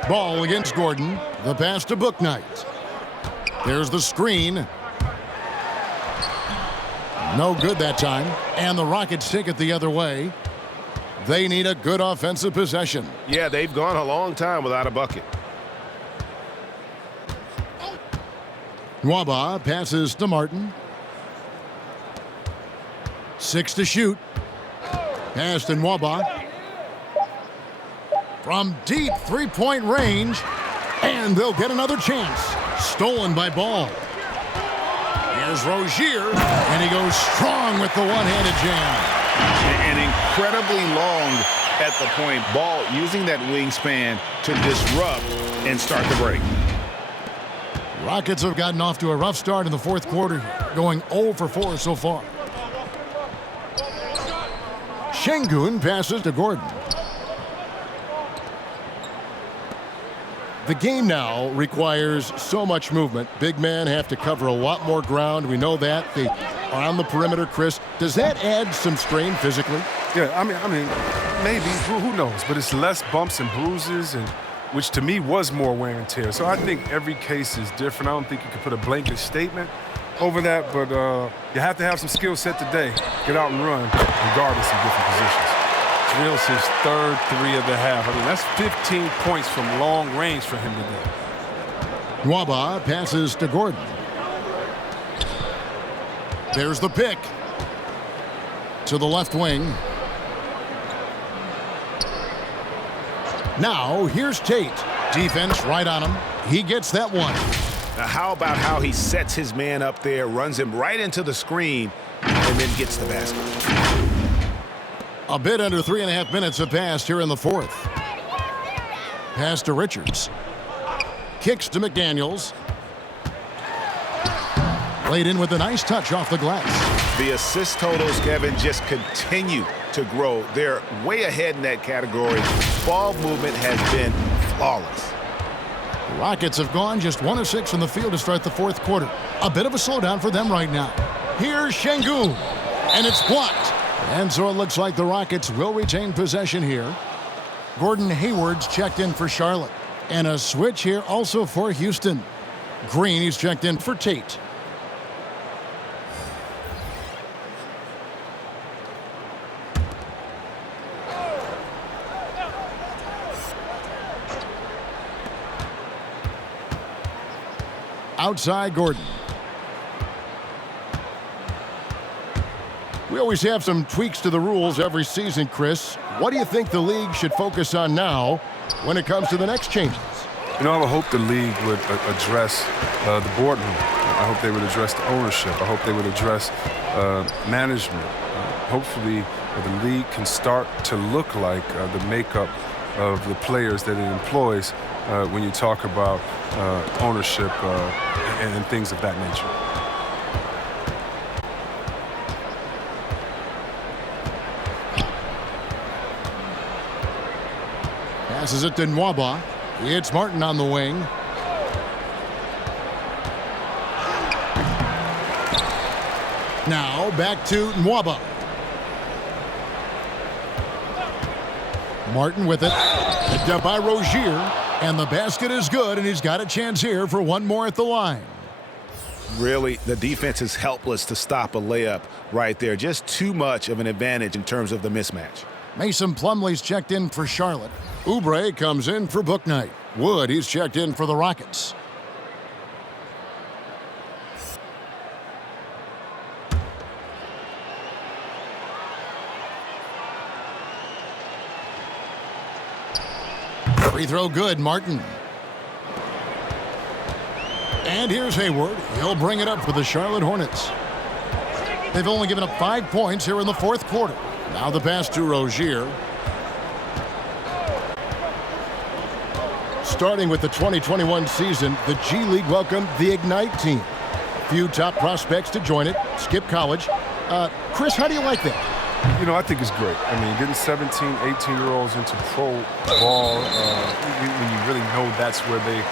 Ball against Gordon. The pass to Bouknight. There's the screen. No good that time. And the Rockets take it the other way. They need a good offensive possession. Yeah, they've gone a long time without a bucket. Nwaba passes to Martin. 6 to shoot. Pass to Nwaba. From deep three-point range. And they'll get another chance. Stolen by Ball. Here's Rozier. And he goes strong with the one-handed jam. And incredibly long at the point. Ball using that wingspan to disrupt and start the break. Rockets have gotten off to a rough start in the fourth quarter, going 0 for 4 so far. Şengün passes to Gordon. The game now requires so much movement. Big men have to cover a lot more ground. We know that. They are on the perimeter, Chris. Does that add some strain physically? Yeah, I mean, maybe. Who knows? But it's less bumps and bruises, and which to me was more wear and tear. So I think every case is different. I don't think you can put a blanket statement over that, but you have to have some skill set today. Get out and run, regardless of different positions. Drills his third 3 of the half. I mean, that's 15 points from long range for him today. Nwaba passes to Gordon. There's the pick. To the left wing. Now, here's Tate. Defense right on him. He gets that one. Now, how about how he sets his man up there, runs him right into the screen, and then gets the basket. A bit under 3.5 minutes have passed here in the fourth. Pass to Richards. Kicks to McDaniels. Laid in with a nice touch off the glass. The assist totals, Kevin, just continue to grow. They're way ahead in that category. Ball movement has been flawless. The Rockets have gone just 1 of 6 from the field to start the fourth quarter. A bit of a slowdown for them right now. Here's Şengün. And it's blocked. And so it looks like the Rockets will retain possession here. Gordon Hayward's checked in for Charlotte. And a switch here also for Houston. Green, he's checked in for Tate. Outside Gordon. We always have some tweaks to the rules every season, Chris. What do you think the league should focus on now when it comes to the next changes? You know, I hope the league would address the boardroom. I hope they would address the ownership. I hope they would address management. Hopefully, the league can start to look like the makeup of the players that it employs when you talk about ownership and things of that nature. Passes it to Nwaba. It's Martin on the wing. Now back to Nwaba. Martin with it. Picked up by Rozier. And the basket is good, and he's got a chance here for one more at the line. Really, the defense is helpless to stop a layup right there. Just too much of an advantage in terms of the mismatch. Mason Plumlee's checked in for Charlotte. Oubre comes in for Bouknight. Wood, he's checked in for the Rockets. Free throw good, Martin. And here's Hayward. He'll bring it up for the Charlotte Hornets. They've only given up 5 points here in the fourth quarter. Now the pass to Rozier. Starting with the 2021 season, the G League welcomed the Ignite team. A few top prospects to join it. Skip college. Chris, how do you like that? You know, I think it's great. I mean, getting 17, 18-year-olds into pro ball, when you really know that's where they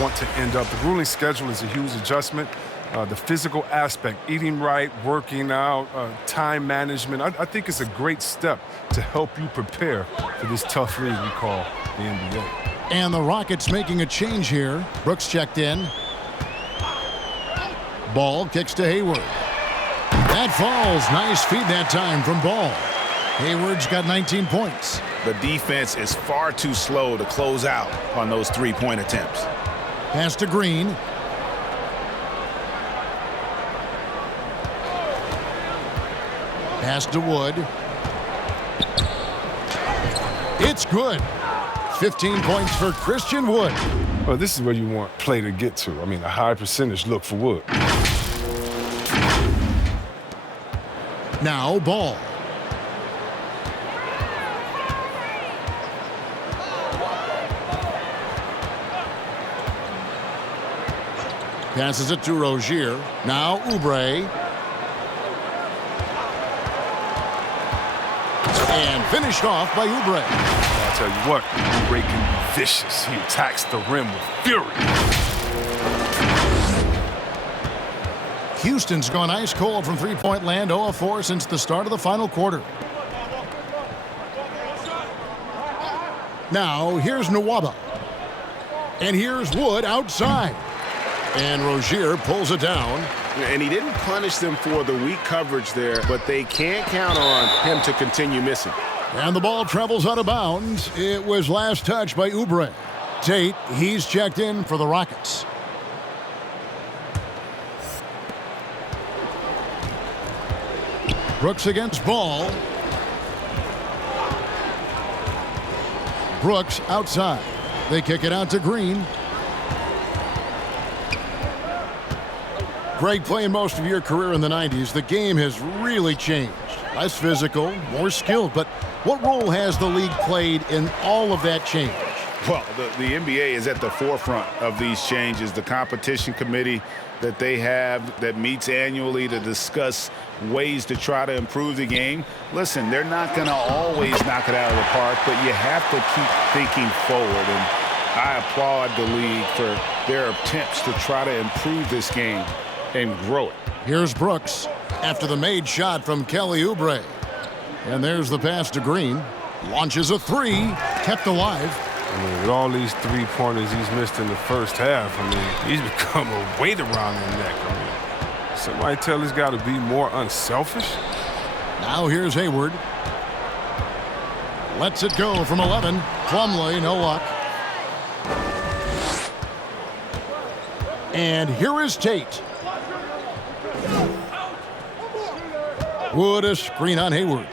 want to end up. The grueling schedule is a huge adjustment. The physical aspect, eating right, working out, time management, I think it's a great step to help you prepare for this tough league we call the NBA. And the Rockets making a change here. Brooks checked in. Ball kicks to Hayward. That falls. Nice feed that time from Ball. Hayward's got 19 points. The defense is far too slow to close out on those three-point attempts. Pass to Green. Pass to Wood. It's good. 15 points for Christian Wood. Well, this is where you want play to get to. I mean, a high percentage look for Wood. Now Ball. Passes it to Rozier. Now Oubre. And finished off by Oubre. I'll tell you what, Oubre can be vicious. He attacks the rim with fury. Houston's gone ice cold from three-point land, 0 of 4 since the start of the final quarter. Now here's Nwaba. And here's Wood outside. And Rozier pulls it down. And he didn't punish them for the weak coverage there, but they can't count on him to continue missing. And the ball travels out of bounds. It was last touched by Oubre. Tate, he's checked in for the Rockets. Brooks against Ball. Brooks outside. They kick it out to Green. Greg, playing most of your career in the 90s, the game has really changed. Less physical, more skilled, but what role has the league played in all of that change? Well, the NBA is at the forefront of these changes. The competition committee that they have that meets annually to discuss ways to try to improve the game. Listen, they're not going to always knock it out of the park, but you have to keep thinking forward. And I applaud the league for their attempts to try to improve this game and grow it. Here's Brooks after the made shot from Kelly Oubre. And there's the pass to Green. Launches a three, kept alive. I mean, with all these three-pointers he's missed in the first half, I mean, he's become a weight around the neck. I mean, somebody tell this guy to be more unselfish. Now here's Hayward. Lets it go from 11. Plumlee, no luck. And here is Tate. Wood, a screen on Hayward.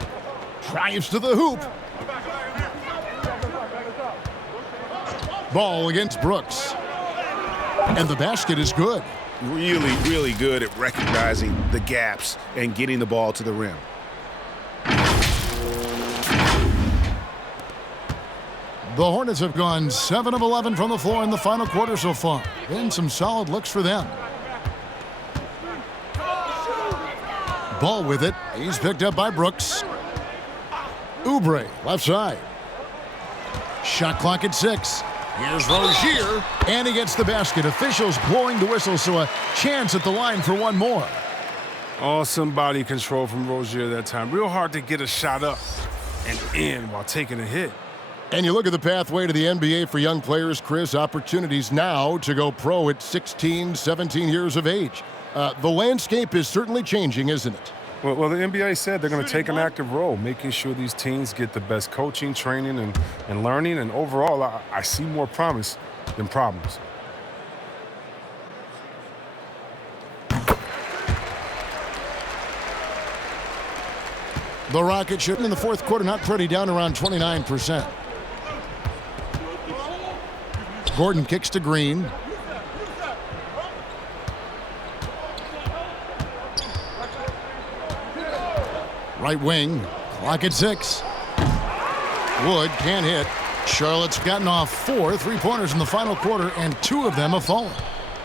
Drives to the hoop. Ball against Brooks. And the basket is good. Really, really good at recognizing the gaps and getting the ball to the rim. The Hornets have gone 7 of 11 from the floor in the final quarter so far. Been some solid looks for them. Ball with it. He's picked up by Brooks. Oubre, left side. Shot clock at 6. Here's Rozier, and he gets the basket. Officials blowing the whistle, so a chance at the line for one more. Awesome body control from Rozier that time. Real hard to get a shot up and in while taking a hit. And you look at the pathway to the NBA for young players, Chris, opportunities now to go pro at 16, 17 years of age. The landscape is certainly changing, isn't it? Well, the NBA said they're going to take an active role, making sure these teams get the best coaching, training, and learning. And overall, I see more promise than problems. The Rockets shooting in the fourth quarter, not pretty, down around 29%. Gordon kicks to Green. Right wing, clock at 6. Wood can't hit. Charlotte's gotten off 4 3-pointers in the final quarter, and 2 of them have fallen.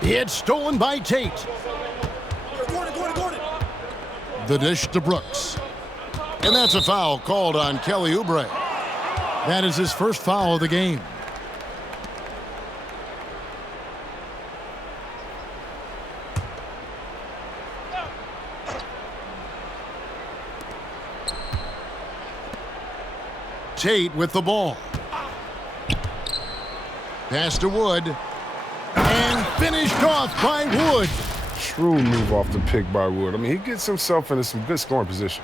It's stolen by Tate. The dish to Brooks. And that's a foul called on Kelly Oubre. That is his first foul of the game. Tate with the ball. Pass to Wood. And finished off by Wood. Shrewd move off the pick by Wood. I mean, he gets himself into some good scoring position.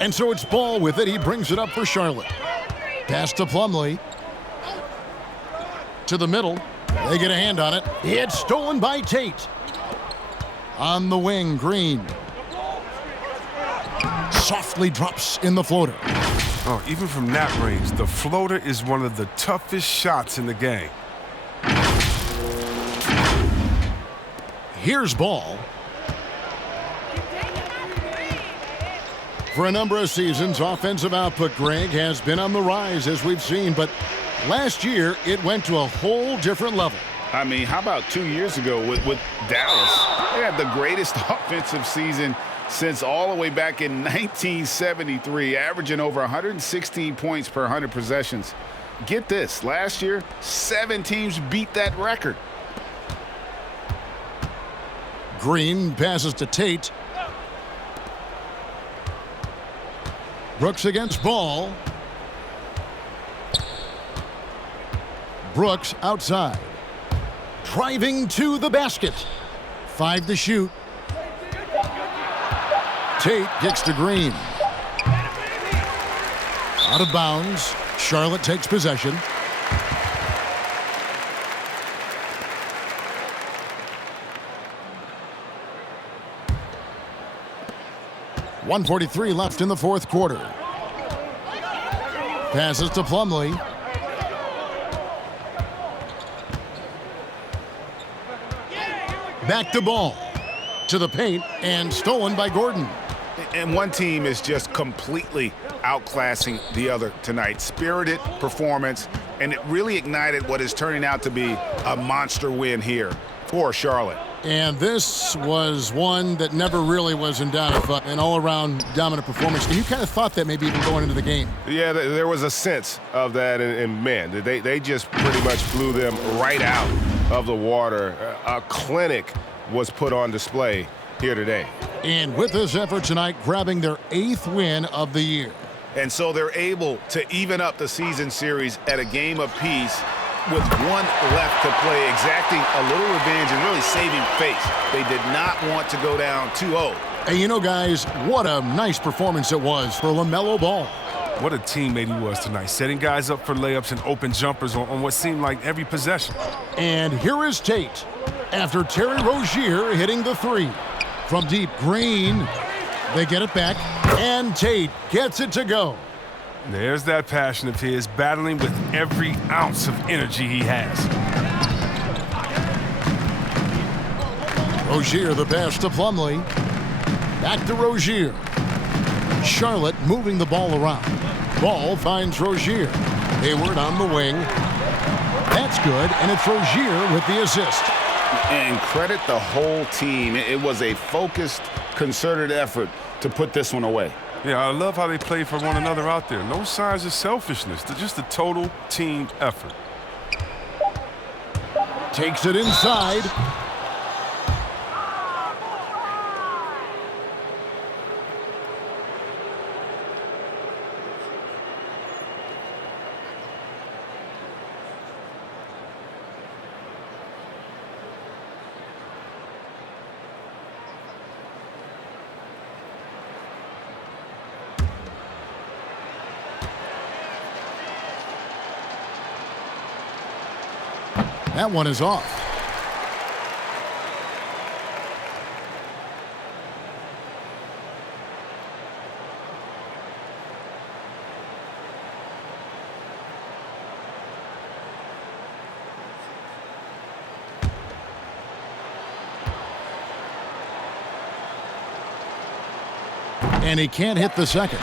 And so it's Ball with it. He brings it up for Charlotte. Pass to Plumlee. To the middle. They get a hand on it. It's stolen by Tate. On the wing, Green. Softly drops in the floater. Oh, even from that range, the floater is one of the toughest shots in the game. Here's Ball. For a number of seasons, offensive output, Greg, has been on the rise, as we've seen, but last year it went to a whole different level. I mean, how about 2 years ago with Dallas? They had the greatest offensive season since all the way back in 1973, averaging over 116 points per 100 possessions. Get this, last year, 7 teams beat that record. Green passes to Tate. Brooks against Ball. Brooks outside. Driving to the basket. 5 to shoot. Tate kicks to Green. Out of bounds. Charlotte takes possession. .143 left in the fourth quarter. Passes to Plumlee. Back to Ball. To the paint and stolen by Gordon. And one team is just completely outclassing the other tonight. Spirited performance, and it really ignited what is turning out to be a monster win here for Charlotte. And this was one that never really was in doubt, but an all-around dominant performance. And you kind of thought that maybe even going into the game. Yeah, there was a sense of that, and man, they just pretty much blew them right out of the water. A clinic was put on display here today. And with this effort tonight, grabbing their 8th win of the year. And so they're able to even up the season series at a game apiece with 1 left to play, exacting a little revenge and really saving face. They did not want to go down 2-0. And you know, guys, what a nice performance it was for LaMelo Ball. What a teammate he was tonight, setting guys up for layups and open jumpers on what seemed like every possession. And here is Tate after Terry Rozier hitting the 3. From deep, Green, they get it back, and Tate gets it to go. There's that passion of his, battling with every ounce of energy he has. Rozier, the pass to Plumlee. Back to Rozier. Charlotte moving the ball around. Ball finds Rozier. Hayward on the wing. That's good, and it's Rozier with the assist. And credit the whole team. It was a focused, concerted effort to put this one away. Yeah, I love how they play for one another out there. No signs of selfishness. They're just a total team effort. Takes it inside. That one is off. And he can't hit the second.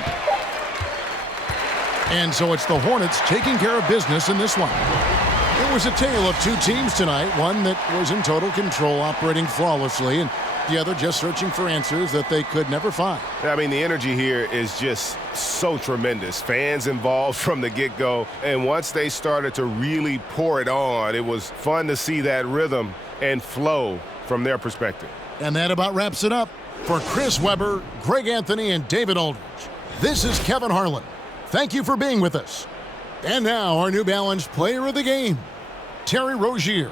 And so it's the Hornets taking care of business in this one. It was a tale of two teams tonight, one that was in total control, operating flawlessly, and the other just searching for answers that they could never find. I mean, the energy here is just so tremendous. Fans involved from the get-go, and once they started to really pour it on, it was fun to see that rhythm and flow from their perspective. And that about wraps it up. For Chris Webber, Greg Anthony, and David Aldridge, this is Kevin Harlan. Thank you for being with us. And now our New Balance player of the game, Terry Rozier.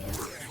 it.